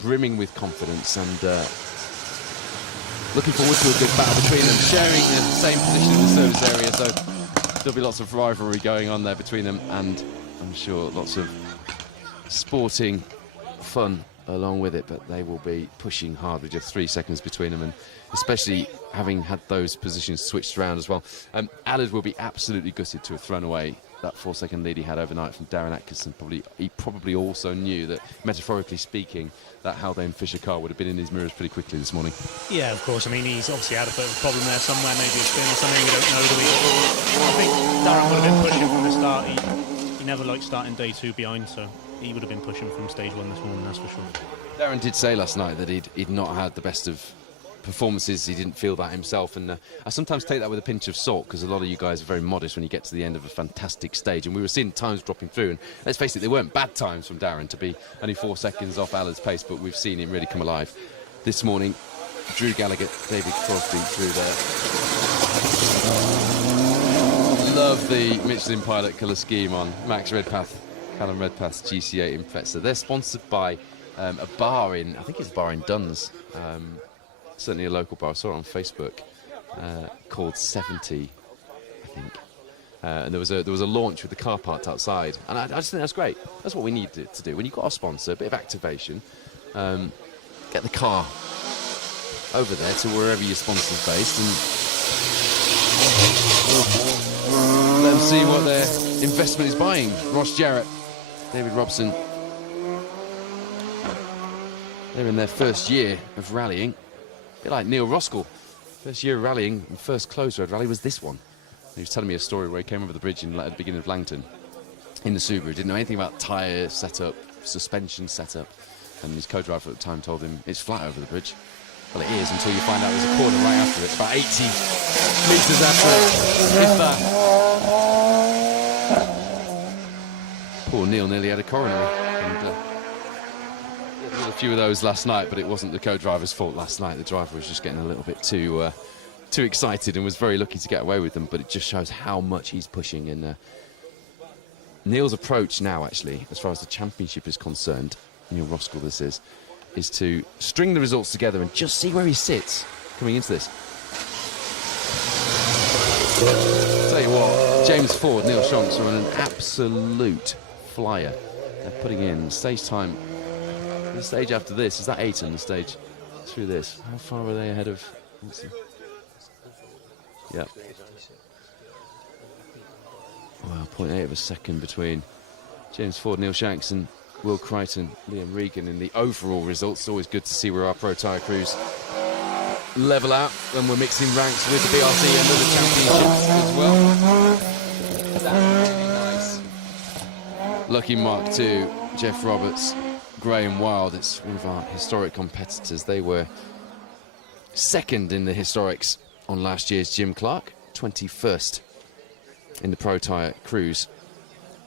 brimming with confidence, and looking forward to a good battle between them, sharing the same position in the service area. So there'll be lots of rivalry going on there between them, and I'm sure lots of sporting fun along with it, but they will be pushing hard with just 3 seconds between them, and especially having had those positions switched around as well. Aled will be absolutely gutted to have thrown away that 4-second lead he had overnight from Darren Atkinson. He probably also knew that, metaphorically speaking, that Haldane Fisher car would have been in his mirrors pretty quickly this morning. Yeah, of course. I mean, he's obviously had a bit of a problem there somewhere, maybe a spin or something, we don't know, do we? I think Darren would have been pushing from the start. He never liked starting day 2 behind, so he would have been pushing from stage 1 this morning, that's for sure. Darren did say last night that he'd not had the best of performances. He didn't feel that himself, and I sometimes take that with a pinch of salt, because a lot of you guys are very modest when you get to the end of a fantastic stage, and we were seeing times dropping through, and let's face it, they weren't bad times from Darren to be only 4 seconds off Alan's pace, but we've seen him really come alive this morning. Drew Gallagher, David Crosby through there. Love the Michelin Pilot colour scheme on Max Redpath, Callum Redpath's GC8 Impreza. They're sponsored by a bar in, I think it's a bar in Duns, certainly a local bar. I saw it on Facebook, called 70, I think. And there was a launch with the car parked outside, and I just think that's great. That's what we need to do when you've got a sponsor, a bit of activation. Get the car over there to wherever your sponsor's based, and let them see what their investment is buying. Ross Jarrett, David Robson, they're in their first year of rallying. A bit like Neil Roskell. First year of rallying and first close road rally was this one. He was telling me a story where he came over the bridge at the beginning of Langton in the Subaru. Didn't know anything about tyre setup, suspension setup, and his co-driver at the time told him it's flat over the bridge. Well, it is until you find out there's a corner right after it. It's about 80 metres after it, if that. Poor Neil nearly had a coronary. And, there was a few of those last night, but it wasn't the co-driver's fault last night. The driver was just getting a little bit too excited and was very lucky to get away with them, but it just shows how much he's pushing. And Neil's approach now, actually, as far as the championship is concerned, Neil Roskell this is to string the results together and just see where he sits coming into this. Tell you what, James Ford, Neil Shonks are on an absolute flyer. They're putting in stage time. The stage after this, is that 8 on the stage through this? How far are they ahead of? Yeah. Wow, 0.8 of a second between James Ford, Neil Shanks and Will Crichton, Liam Regan in the overall results. It's always good to see where our Protyre crews level out when we're mixing ranks with the BRC and with the championships as well. Nice. Lucky Mark 2, Jeff Roberts, Graham Wild. It's one of our historic competitors. They were second in the historics on last year's Jim Clark, 21st in the Protyre crews,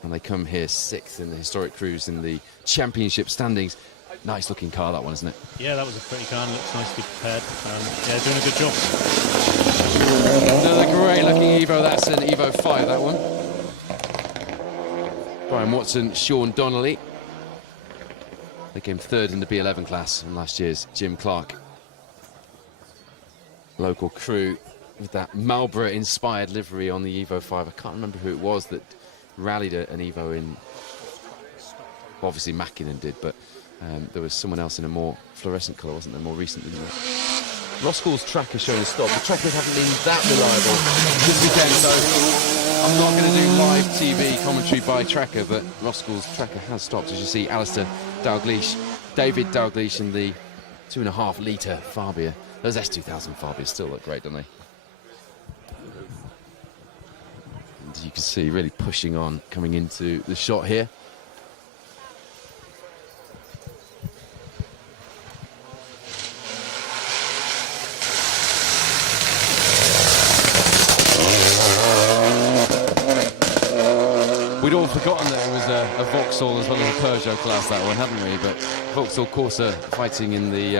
and they come here 6th in the historic crews in the championship standings. Nice looking car, that one, isn't it? Yeah, that was a pretty car and looks nicely prepared. Yeah, doing a good job. Another great looking Evo. That's an Evo 5, that one. Brian Watson, Sean Donnelly. They came 3rd in the B11 class in last year's Jim Clark. Local crew with that Marlborough inspired livery on the Evo 5. I can't remember who it was that rallied an Evo in, obviously Mackinnon did, but there was someone else in a more fluorescent colour, wasn't there, more recently? Roskell's tracker showing a stop. The trackers haven't been that reliable this weekend, so I'm not going to do live TV commentary by tracker, but Roskell's tracker has stopped. As you see, Alistair Dalgleish, David Dalgleish in the 2.5 litre Fabia. Those S2000 Fabias still look great, don't they? And you can see really pushing on, coming into the shot here. We'd all forgotten that it was a Vauxhall as well as a Peugeot class, that one, hadn't we? But Vauxhall Corsa fighting in the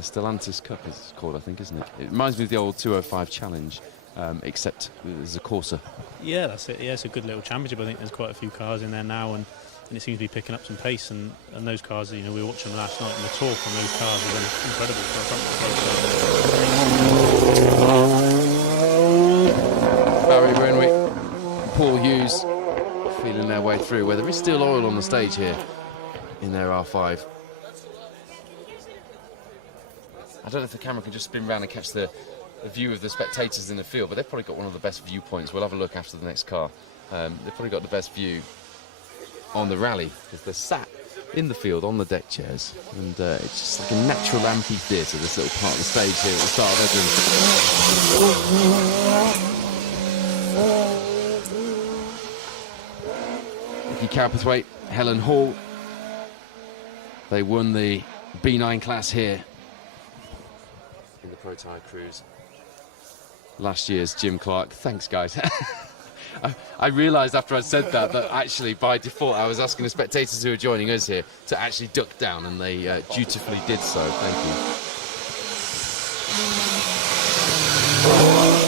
Stellantis Cup, as it's called, I think, isn't it? It reminds me of the old 205 Challenge, except there's a Corsa. Yeah, that's it. Yeah, it's a good little championship. I think there's quite a few cars in there now, and it seems to be picking up some pace. And those cars, you know, we were watching them last night, and the torque on those cars has been incredible for a front race. Barry Renwick, Paul Hughes feeling their way through, where there is still oil on the stage here in their R5. I don't know if the camera can just spin around and catch the view of the spectators in the field, but they've probably got one of the best viewpoints. We'll have a look after the next car. They've probably got the best view on the rally, because they're sat in the field on the deck chairs, and it's just like a natural amphitheatre, this little part of the stage here at the start of Edmonton. Nicky Cowperthwaite, Helen Hall, they won the B9 class here in the Protyre Cruise. Last year's Jim Clark. Thanks, guys. I realised after I said that actually by default I was asking the spectators who are joining us here to actually duck down, and they dutifully did so. Thank you.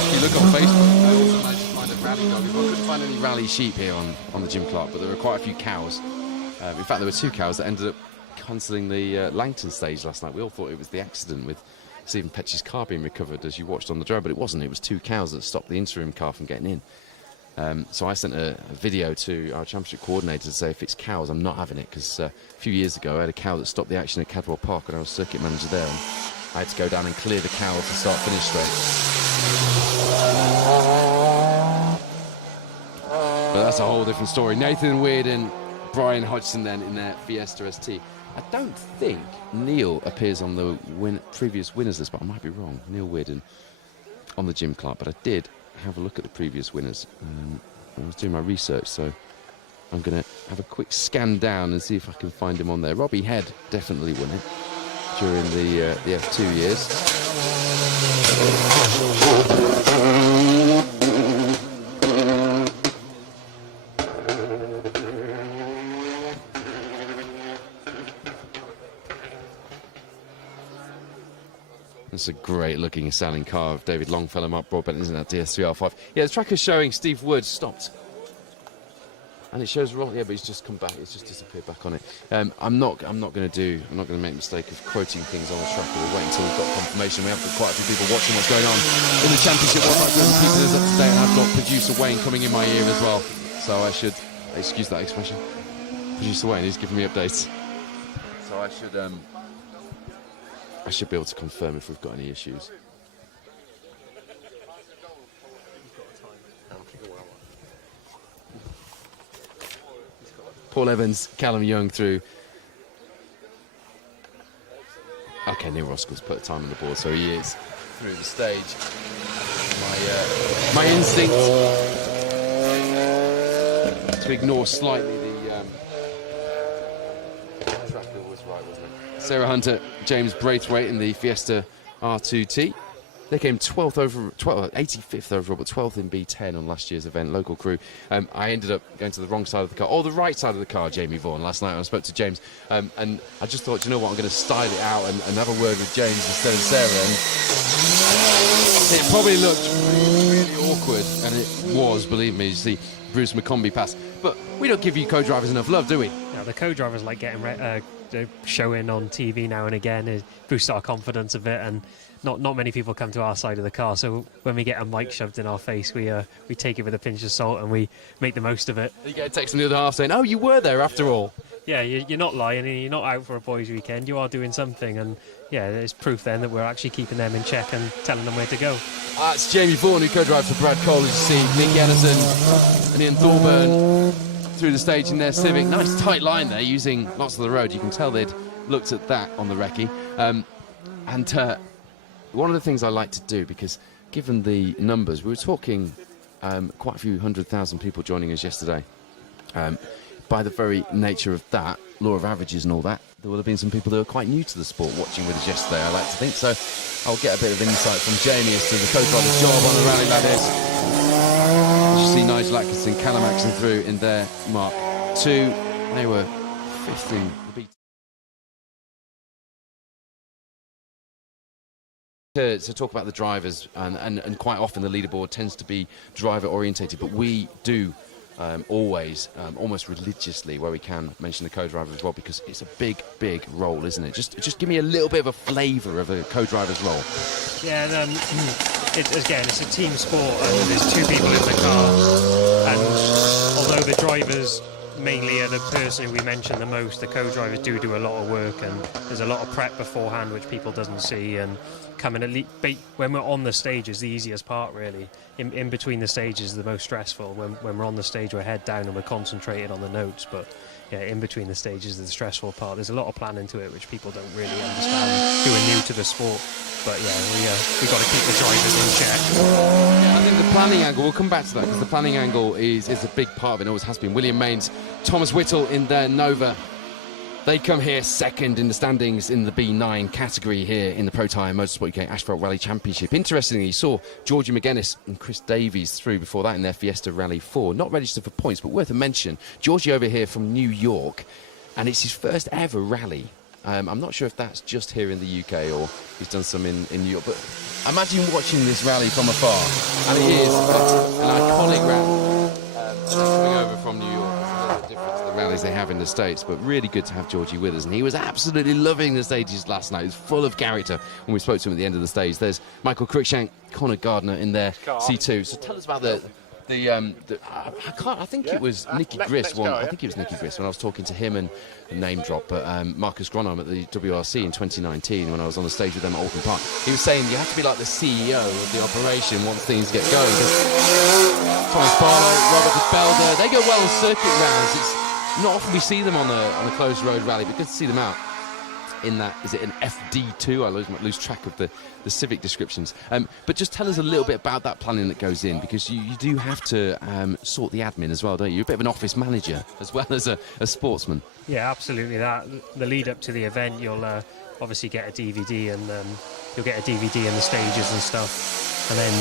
If you look on Facebook, I also managed to find a rally dog. I couldn't find any rally sheep here on the Jim Clark, but there were quite a few cows. In fact, there were 2 cows that ended up cancelling the Langton stage last night. We all thought it was the accident with Stephen Petch's car being recovered as you watched on the drone, but it wasn't. It was 2 cows that stopped the interim car from getting in. So I sent a video to our championship coordinator to say, if it's cows, I'm not having it, because a few years ago I had a cow that stopped the action at Cadwell Park when I was circuit manager there, and I had to go down and clear the cows to start finish straight. But that's a whole different story. Nathan Weird and Brian Hodgson then in their Fiesta ST. I don't think Neil appears on the previous winners list, but I might be wrong. Neil Weirden on the Jim Clark, but I did have a look at the previous winners. I was doing my research, so I'm going to have a quick scan down and see if I can find him on there. Robbie Head definitely won it during the F2 years. It's a great looking selling car of David Longfellow, Mark Broadbent, isn't that DS3R5? Yeah, the track is showing Steve Wood stopped. And it shows wrong, yeah, but he's just come back, it's just disappeared back on it. I'm not going to make the mistake of quoting things on the track. We'll wait until we've got confirmation. We have got quite a few people watching what's going on in the championship. What's like keeping us up to date, and I've got producer Wayne coming in my ear as well. So I should, excuse that expression, producer Wayne is giving me updates. So I should be able to confirm if we've got any issues. Paul Evans, Callum Young through. Okay, Neil Roskell's put the time on the board, so he is through the stage. My instinct to ignore slightly the tracker was right, wasn't it? Sarah Hunter, James Braithwaite in the Fiesta R2T. They came 85th overall, but 12th in B10 on last year's event, local crew. I ended up going to the wrong side of the car, or the right side of the car, Jamie Vaughan, last night when I spoke to James. And I just thought, you know what, I'm going to style it out and have a word with James instead of Sarah. And it probably looked really awkward, and it was, believe me. You see, Bruce McCombie pass. But we don't give you co-drivers enough love, do we? Yeah, the co-drivers like getting showing on TV now and again. It boosts our confidence a bit, and not many people come to our side of the car. So when we get a mic shoved in our face, we take it with a pinch of salt and we make the most of it. You get a text from the other half saying, "Oh, you were there after all." Yeah, you're not lying, and you're not out for a boys' weekend. You are doing something, and yeah, it's proof then that we're actually keeping them in check and telling them where to go. It's Jamie Vaughan who co-drives for Brad Cole, as you see. Nick Ellison and Ian Thorburn through the stage in their Civic. Nice tight line there, using lots of the road. You can tell they'd looked at that on the recce. One of the things I like to do, because given the numbers, we were talking quite a few 100,000 people joining us yesterday. By the very nature of that, law of averages and all that, there will have been some people who are quite new to the sport watching with us yesterday, I like to think. So I'll get a bit of insight from Jamie as to the co-driver's job on the rally, that is. As you see Nigel Atkinson, Callum Atkinson through in their Mark II. They were 15. To talk about the drivers, and quite often the leaderboard tends to be driver orientated, but we do always, almost religiously where we can, mention the co-driver as well, because it's a big role, isn't it? Just give me a little bit of a flavour of a co-driver's role. Yeah, it's a team sport, and there's two people in the car, and although the drivers mainly are the person who we mention the most, the co-drivers do a lot of work, and there's a lot of prep beforehand which people doesn't see, and coming when we're on the stage is the easiest part, really. In between the stages is the most stressful. When we're on the stage, we're head down and we're concentrated on the notes, but yeah, in between the stages is the stressful part. There's a lot of planning to it which people don't really understand who are new to the sport, but yeah, we've got to keep the drivers in check. Yeah, I think the planning angle, we'll come back to that, because the planning angle is a big part of it, always has been. William Maines, Thomas Whittle in their Nova. They come here second in the standings in the B9 category here in the Protyre Motorsport UK Asphalt Rally Championship. Interestingly, you saw Georgie McGuinness and Chris Davies through before that in their Fiesta Rally 4. Not registered for points, but worth a mention. Georgie over here from New York, and it's his first ever rally. I'm not sure if that's just here in the UK or he's done some in New York, but imagine watching this rally from afar. And it is an iconic rally coming over from New York. Different to the rallies they have in the States, but really good to have Georgie with us, and he was absolutely loving the stages last night. He was full of character when we spoke to him at the end of the stage. There's Michael Cruikshank, Connor Gardner in their C2. So tell us about I think it was Nicky Grist. I think it was Nicky Grist when I was talking to him, and name drop, but Marcus Gronholm at the WRC in 2019 when I was on the stage with them at Alton Park. He was saying you have to be like the CEO of the operation once things get going. Thomas Barlow, Robert De Belder, they go well on circuit rounds. It's not often we see them on a closed road rally, but good to see them out in that. Is it an FD2? I lose track of the Civic descriptions. But just tell us a little bit about that planning that goes in, because you do have to sort the admin as well, don't you? You're a bit of an office manager as well as a sportsman. Yeah, absolutely. The lead up to the event, you'll obviously get a DVD, and you'll get a DVD in the stages and stuff. And then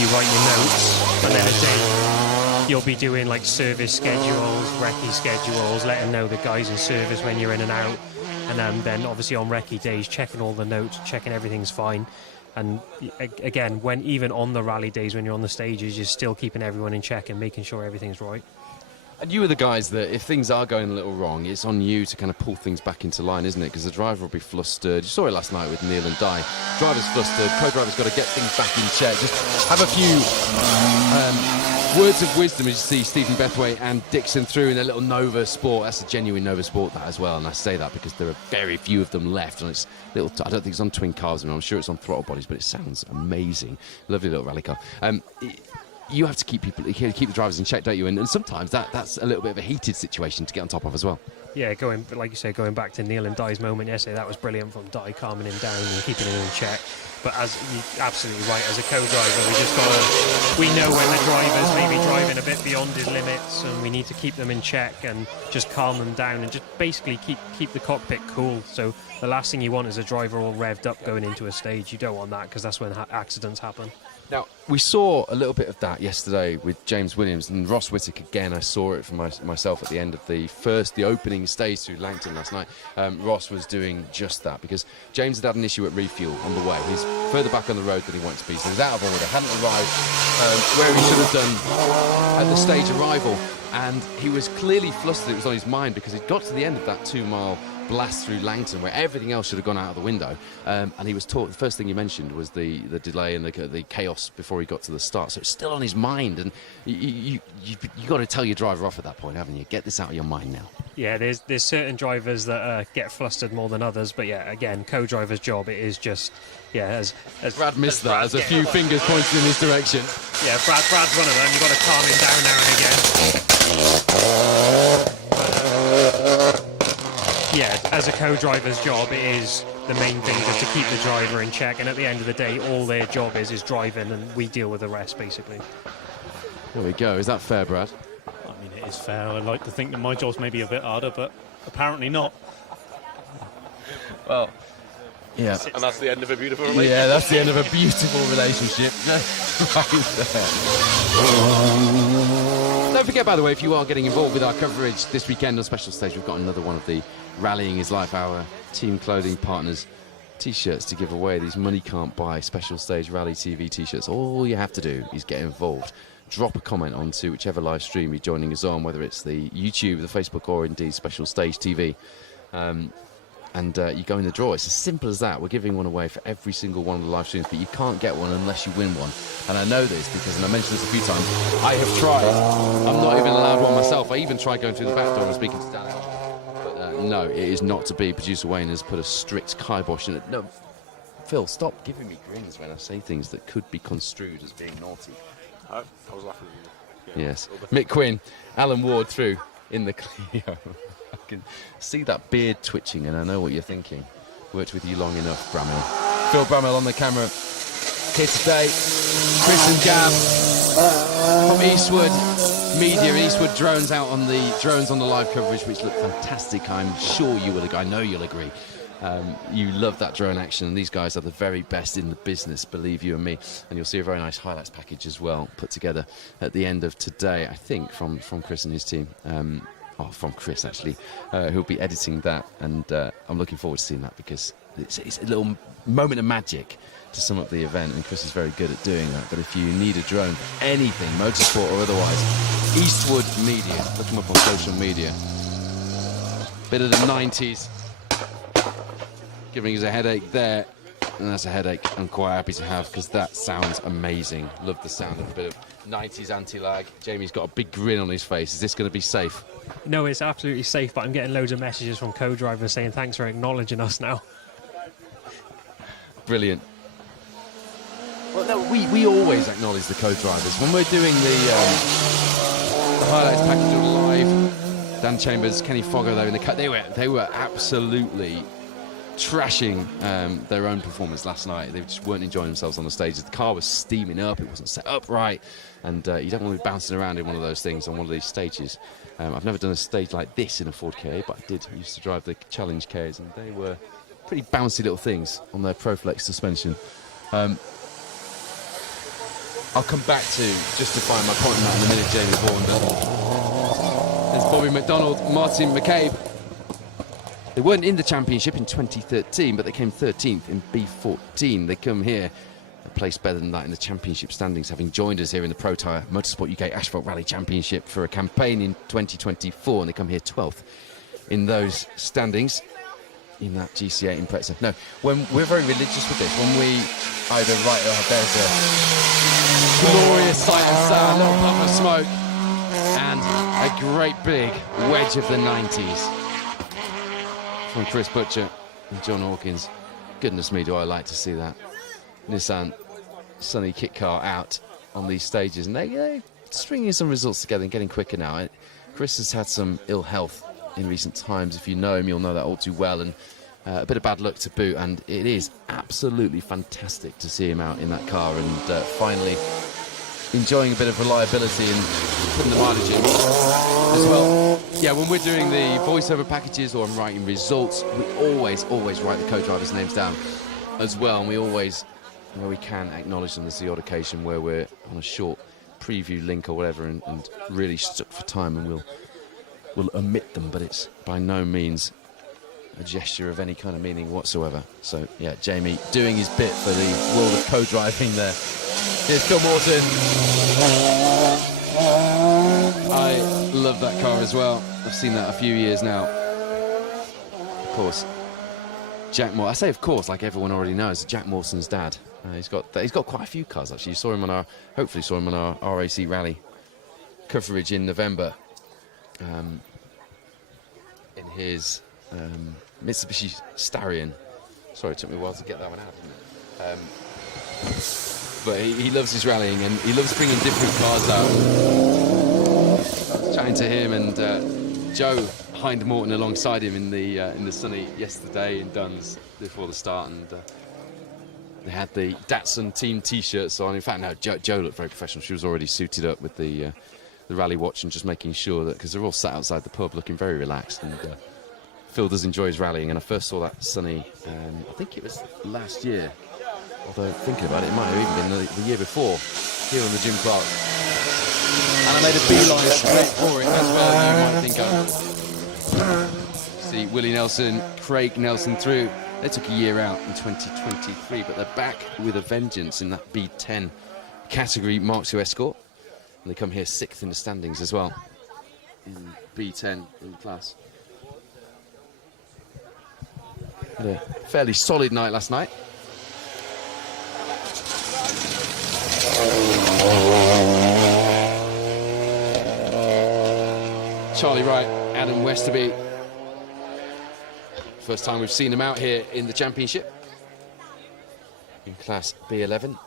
you write your notes, and then a day you'll be doing like service schedules, recce schedules, letting know the guys in service when you're in and out, and then obviously on recce days checking all the notes, checking everything's fine. And again, even on the rally days when you're on the stages, you're still keeping everyone in check and making sure everything's right. And you are the guys that, if things are going a little wrong, it's on you to kind of pull things back into line, isn't it? Because the driver will be flustered. You saw it last night with Neil and Di. Driver's flustered, co-driver's got to get things back in check. Just have a few words of wisdom as you see Stephen Bethway and Dixon through in their little Nova Sport. That's a genuine Nova Sport, that as well. And I say that because there are very few of them left. And it's little. I don't think it's on twin cars, and I'm sure it's on throttle bodies, but it sounds amazing. Lovely little rally car. You have to keep the drivers in check, don't you? And sometimes that's a little bit of a heated situation to get on top of as well. Yeah, going back to Neil and Di's moment yesterday, that was brilliant from Di, calming him down and keeping him in check. But as you're absolutely right, as a co-driver, we know when the driver's maybe driving a bit beyond his limits, and we need to keep them in check and just calm them down and just basically keep the cockpit cool. So the last thing you want is a driver all revved up going into a stage. You don't want that, because that's when accidents happen. Now, we saw a little bit of that yesterday with James Williams and Ross Whittock again. I saw it for myself at the end of the opening stage through Langton last night. Ross was doing just that because James had an issue at refuel on the way. He's further back on the road than he wanted to be, so he was out of order, hadn't arrived where he should have done at the stage arrival, and he was clearly flustered. It was on his mind because he'd got to the end of that 2-mile blast through Langton where everything else should have gone out of the window, and he was taught. The first thing he mentioned was the delay and the chaos before he got to the start, so it's still on his mind, and you got to tell your driver off at that point, haven't you? Get this out of your mind now. Yeah, there's certain drivers that get flustered more than others, but yeah, again, co-driver's job, it is just, as Brad missed that, Brad's as a few fingers pointed in his direction. Yeah, Brad's one of them. You've got to calm him down now and again. Yeah, as a co-driver's job, it is the main thing just to keep the driver in check, and at the end of the day, all their job is driving, and we deal with the rest, basically. There we go. Is that fair, Brad? I mean, it is fair. I'd like to think that my job's maybe a bit harder, but apparently not. Well, yeah. And that's the end of a beautiful relationship. Yeah, that's the end of a beautiful relationship. Don't forget, by the way, if you are getting involved with our coverage this weekend on Special Stage, we've got another one of the Rallying is Life, our team clothing partners T-shirts to give away. These money can't buy Special Stage Rally TV T-shirts. All you have to do is get involved. Drop a comment onto whichever live stream you're joining us on, whether it's the YouTube, the Facebook, or indeed Special Stage TV. And you go in the draw. It's as simple as that. We're giving one away for every single one of the live streams, but you can't get one unless you win one. And I know this because, and I mentioned this a few times, I have tried. I'm not even allowed one myself. I even tried going through the back door and speaking to Dan. But no, it is not to be. Producer Wayne has put a strict kibosh in it. No, Phil, stop giving me grins when I say things that could be construed as being naughty. I was laughing at you. Yes. Mick Quinn, Alan Ward through in the Clio. I can see that beard twitching, and I know what you're thinking. Worked with you long enough, Bramwell. Phil Bramwell on the camera here today. Chris and Gav from Eastwood Media, Eastwood Drones out on the live coverage, which looked fantastic. I'm sure you will agree. I know you'll agree. You love that drone action, and these guys are the very best in the business, believe you and me. And you'll see a very nice highlights package as well put together at the end of today, I think, from Chris and his team. From Chris, actually, who'll be editing that, and I'm looking forward to seeing that because it's a little moment of magic to sum up the event, and Chris is very good at doing that. But if you need a drone for anything, motorsport or otherwise, Eastwood Media, look them up on social media. Bit of the 90s, giving us a headache there, and that's a headache I'm quite happy to have because that sounds amazing. Love the sound of a bit of 90s anti-lag. Jamie's got a big grin on his face. Is this going to be safe? No, it's absolutely safe, but I'm getting loads of messages from co-drivers saying thanks for acknowledging us now. Brilliant. Well, no, we always acknowledge the co-drivers. When we're doing the highlights package live, Dan Chambers, Kenny Foggo, though, in the cut, they were absolutely trashing their own performance last night. They just weren't enjoying themselves on the stage. The car was steaming up, it wasn't set up right, and you don't want to be bouncing around in one of those things on one of these stages. I've never done a stage like this in a Ford KA, but I used to drive the Challenge KAs, and they were pretty bouncy little things on their ProFlex suspension. I'll come back to justify my point on that in a minute, Jamie Vaughan. There's Bobby McDonald, Martin McCabe. They weren't in the championship in 2013, but they came 13th in B14. They come here a place better than that in the championship standings, having joined us here in the Protyre Motorsport UK Asphalt Rally Championship for a campaign in 2024, and they come here 12th in those standings in that GC8 Impreza. No, when we're very religious with this, when we either write, there's a glorious sight of sound, a little puff of smoke, and a great big wedge of the 90s from Chris Butcher and John Hawkins. Goodness me, do I like to see that. Nissan Sunny kit car out on these stages, and they're stringing some results together and getting quicker now. Chris has had some ill health in recent times. If you know him, you'll know that all too well, and a bit of bad luck to boot, and it is absolutely fantastic to see him out in that car and finally enjoying a bit of reliability and putting the mileage in as well. Yeah, when we're doing the voiceover packages or I'm writing results, we always write the co-drivers' names down as well, and we always where we can acknowledge them. There's the odd occasion where we're on a short preview link or whatever and really stuck for time, and we'll omit them, but it's by no means a gesture of any kind of meaning whatsoever. So yeah, Jamie doing his bit for the world of co-driving there. Here's Phil Morton. I love that car as well. I've seen that a few years now. Of course, Jack Moore. I say of course, like everyone already knows, Jack Mawson's dad. He's got quite a few cars actually. You saw him on hopefully saw him on our RAC Rally coverage in November. In his Mitsubishi Starion. Sorry, it took me a while to get that one out, didn't it? But he loves his rallying, and he loves bringing different cars out. I was chatting to him and Joe Hind Morton alongside him in the sunny yesterday in Duns before the start, and they had the Datsun team T-shirts on. In fact, no, Joe looked very professional. She was already suited up with the rally watch and just making sure that, because they're all sat outside the pub looking very relaxed, and Phil does enjoy his rallying. And I first saw that sunny, I think it was last year, although thinking about it, it might have even been the year before, here on the Jim Clark. And I made a beeline straight for it as well. You might think see Willie Nelson, Craig Nelson through. They took a year out in 2023, but they're back with a vengeance in that B10 category Mark II Escort. And they come here 6th in the standings as well in B10 in the class. Had a fairly solid night last night. Charlie Wright, Adam Westerby. First time we've seen them out here in the championship in class B11.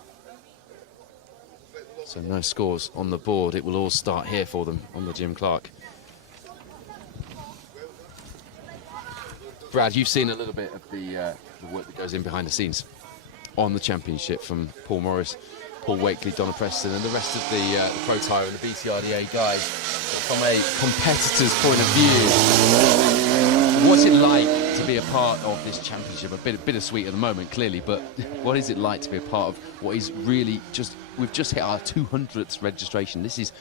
So no scores on the board. It will all start here for them on the Jim Clark. Brad, you've seen a little bit of the work that goes in behind the scenes on the championship from Paul Morris, Paul Wakely, Donna Preston, and the rest of the Protyre and the BTRDA guys. From a competitor's point of view, what's it like to be a part of this championship? A bit bittersweet at the moment, clearly, but what is it like to be a part of what is really we've just hit our 200th registration. This is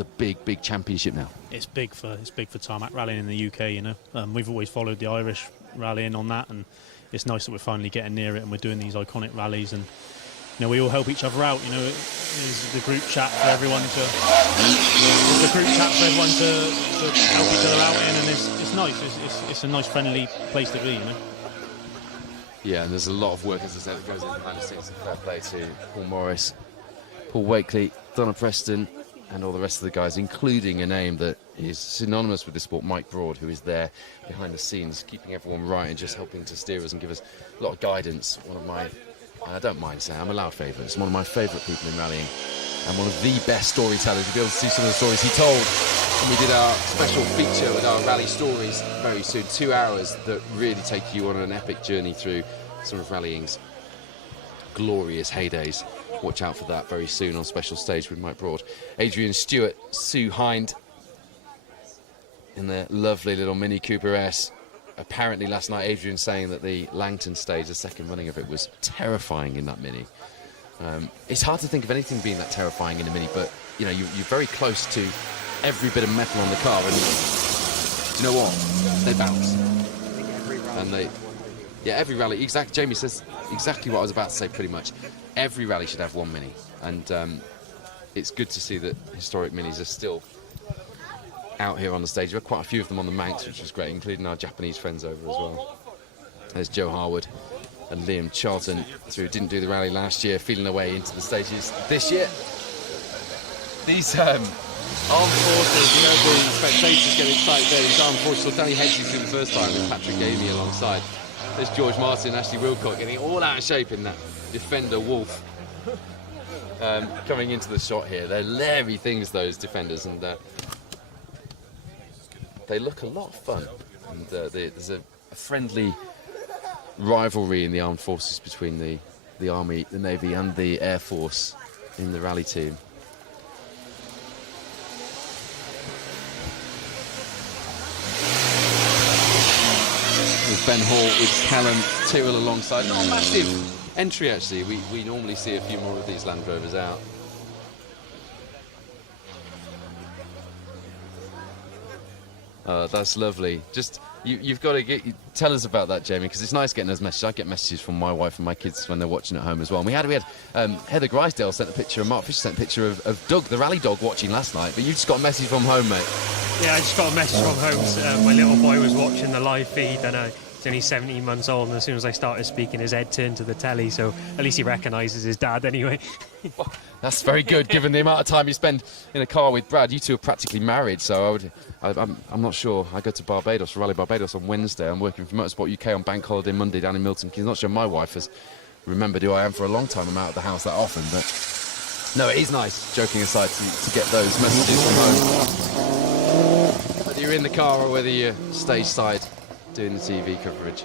a big championship now. It's big for tarmac rallying in the UK. You know, we've always followed the Irish rallying on that, and it's nice that we're finally getting near it and we're doing these iconic rallies, and you know, we all help each other out. You know, there's the group chat for everyone to help each other out in, and it's nice. It's a nice, friendly place to be. You know. Yeah, and there's a lot of work, as I said, that goes in behind the scenes. Fair play to Paul Morris, Paul Wakely, Donna Preston, and all the rest of the guys, including a name that is synonymous with the sport, Mike Broad, who is there behind the scenes, keeping everyone right and just helping to steer us and give us a lot of guidance. One of my, and I don't mind saying, I'm a loud favourite. It's one of my favourite people in rallying, and one of the best storytellers. You'll be able to see some of the stories he told when we did our special feature with our rally stories very soon. 2 hours that really take you on an epic journey through some of rallying's glorious heydays. Watch out for that very soon on Special Stage with Mike Broad. Adrian Stewart, Sue Hind in their lovely little Mini Cooper S. Apparently last night Adrian saying that the Langton stage, the second running of it, was terrifying in that Mini. It's hard to think of anything being that terrifying in a Mini, but you know, you're very close to every bit of metal on the car, and do you know what? They bounce. And every rally, exactly. Jamie says exactly what I was about to say pretty much. Every rally should have one Mini, and it's good to see that historic Minis are still out here on the stage. We've had quite a few of them on the Manx, which was great, including our Japanese friends over as well. There's Joe Harwood and Liam Charlton, who didn't do the rally last year, feeling their way into the stages this year. These armed forces, you know, the spectators get excited there. These armed forces, so Danny Hedges through the first time with Patrick Gamey alongside. There's George Martin, Ashley Wilcock getting all out of shape in that Defender Wolf. Coming into the shot here. They're leery things, those Defenders, and they look a lot of fun. And there's a friendly rivalry in the armed forces between the Army, the Navy and the Air Force in the rally team. There's Ben Hall with Callum Tyrrell alongside. Not a massive entry, actually. We normally see a few more of these Land Rovers out. That's lovely. Just you've got to tell us about that, Jamie, because it's nice getting those messages. I get messages from my wife and my kids when they're watching at home as well. And we had Heather Grisdale sent a picture, and Mark Fisher sent a picture of Doug, the rally dog, watching last night. But you just got a message from home, mate. Yeah, I just got a message from home. My little boy was watching the live feed, and he's only 17 months old, and as soon as I started speaking, his head turned to the telly, so at least he recognises his dad anyway. That's very good, given the amount of time you spend in a car with Brad. You two are practically married, so I'm not sure. I go to Barbados, Rally Barbados on Wednesday. I'm working for Motorsport UK on Bank Holiday Monday down in Milton Keynes. Not sure my wife has remembered who I am for a long time. I'm out of the house that often, but no, it is nice, joking aside, to get those messages from home. Whether you're in the car or whether you're stage side doing the TV coverage.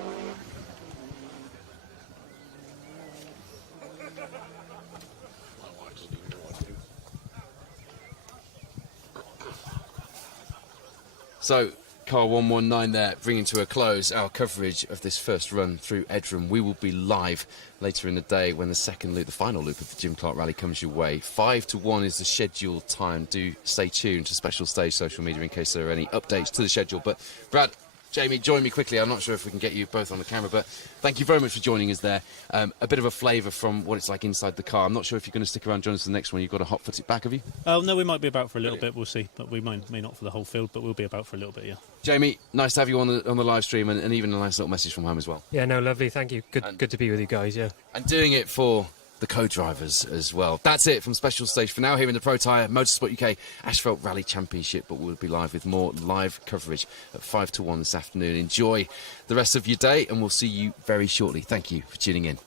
So, car 119 there, bringing to a close our coverage of this first run through Edram. We will be live later in the day when the second loop, the final loop of the Jim Clark Rally comes your way. 5 to 1 is the scheduled time. Do stay tuned to Special Stage social media in case there are any updates to the schedule. But Brad, Jamie, join me quickly. I'm not sure if we can get you both on the camera, but thank you very much for joining us there. A bit of a flavour from what it's like inside the car. I'm not sure if you're going to stick around and join us for the next one. You've got a hot foot back, have you? Oh, no, we might be about for a little bit. We'll see. But we may not for the whole field, but we'll be about for a little bit, yeah. Jamie, nice to have you on the live stream, and even a nice little message from home as well. Yeah, no, lovely. Thank you. Good to be with you guys, yeah. And doing it for the co-drivers as well. That's it from Special Stage for now here in the Protyre Motorsport UK Asphalt Rally Championship, but we'll be live with more live coverage at 5 to 1 this afternoon. Enjoy the rest of your day, and we'll see you very shortly. Thank you for tuning in.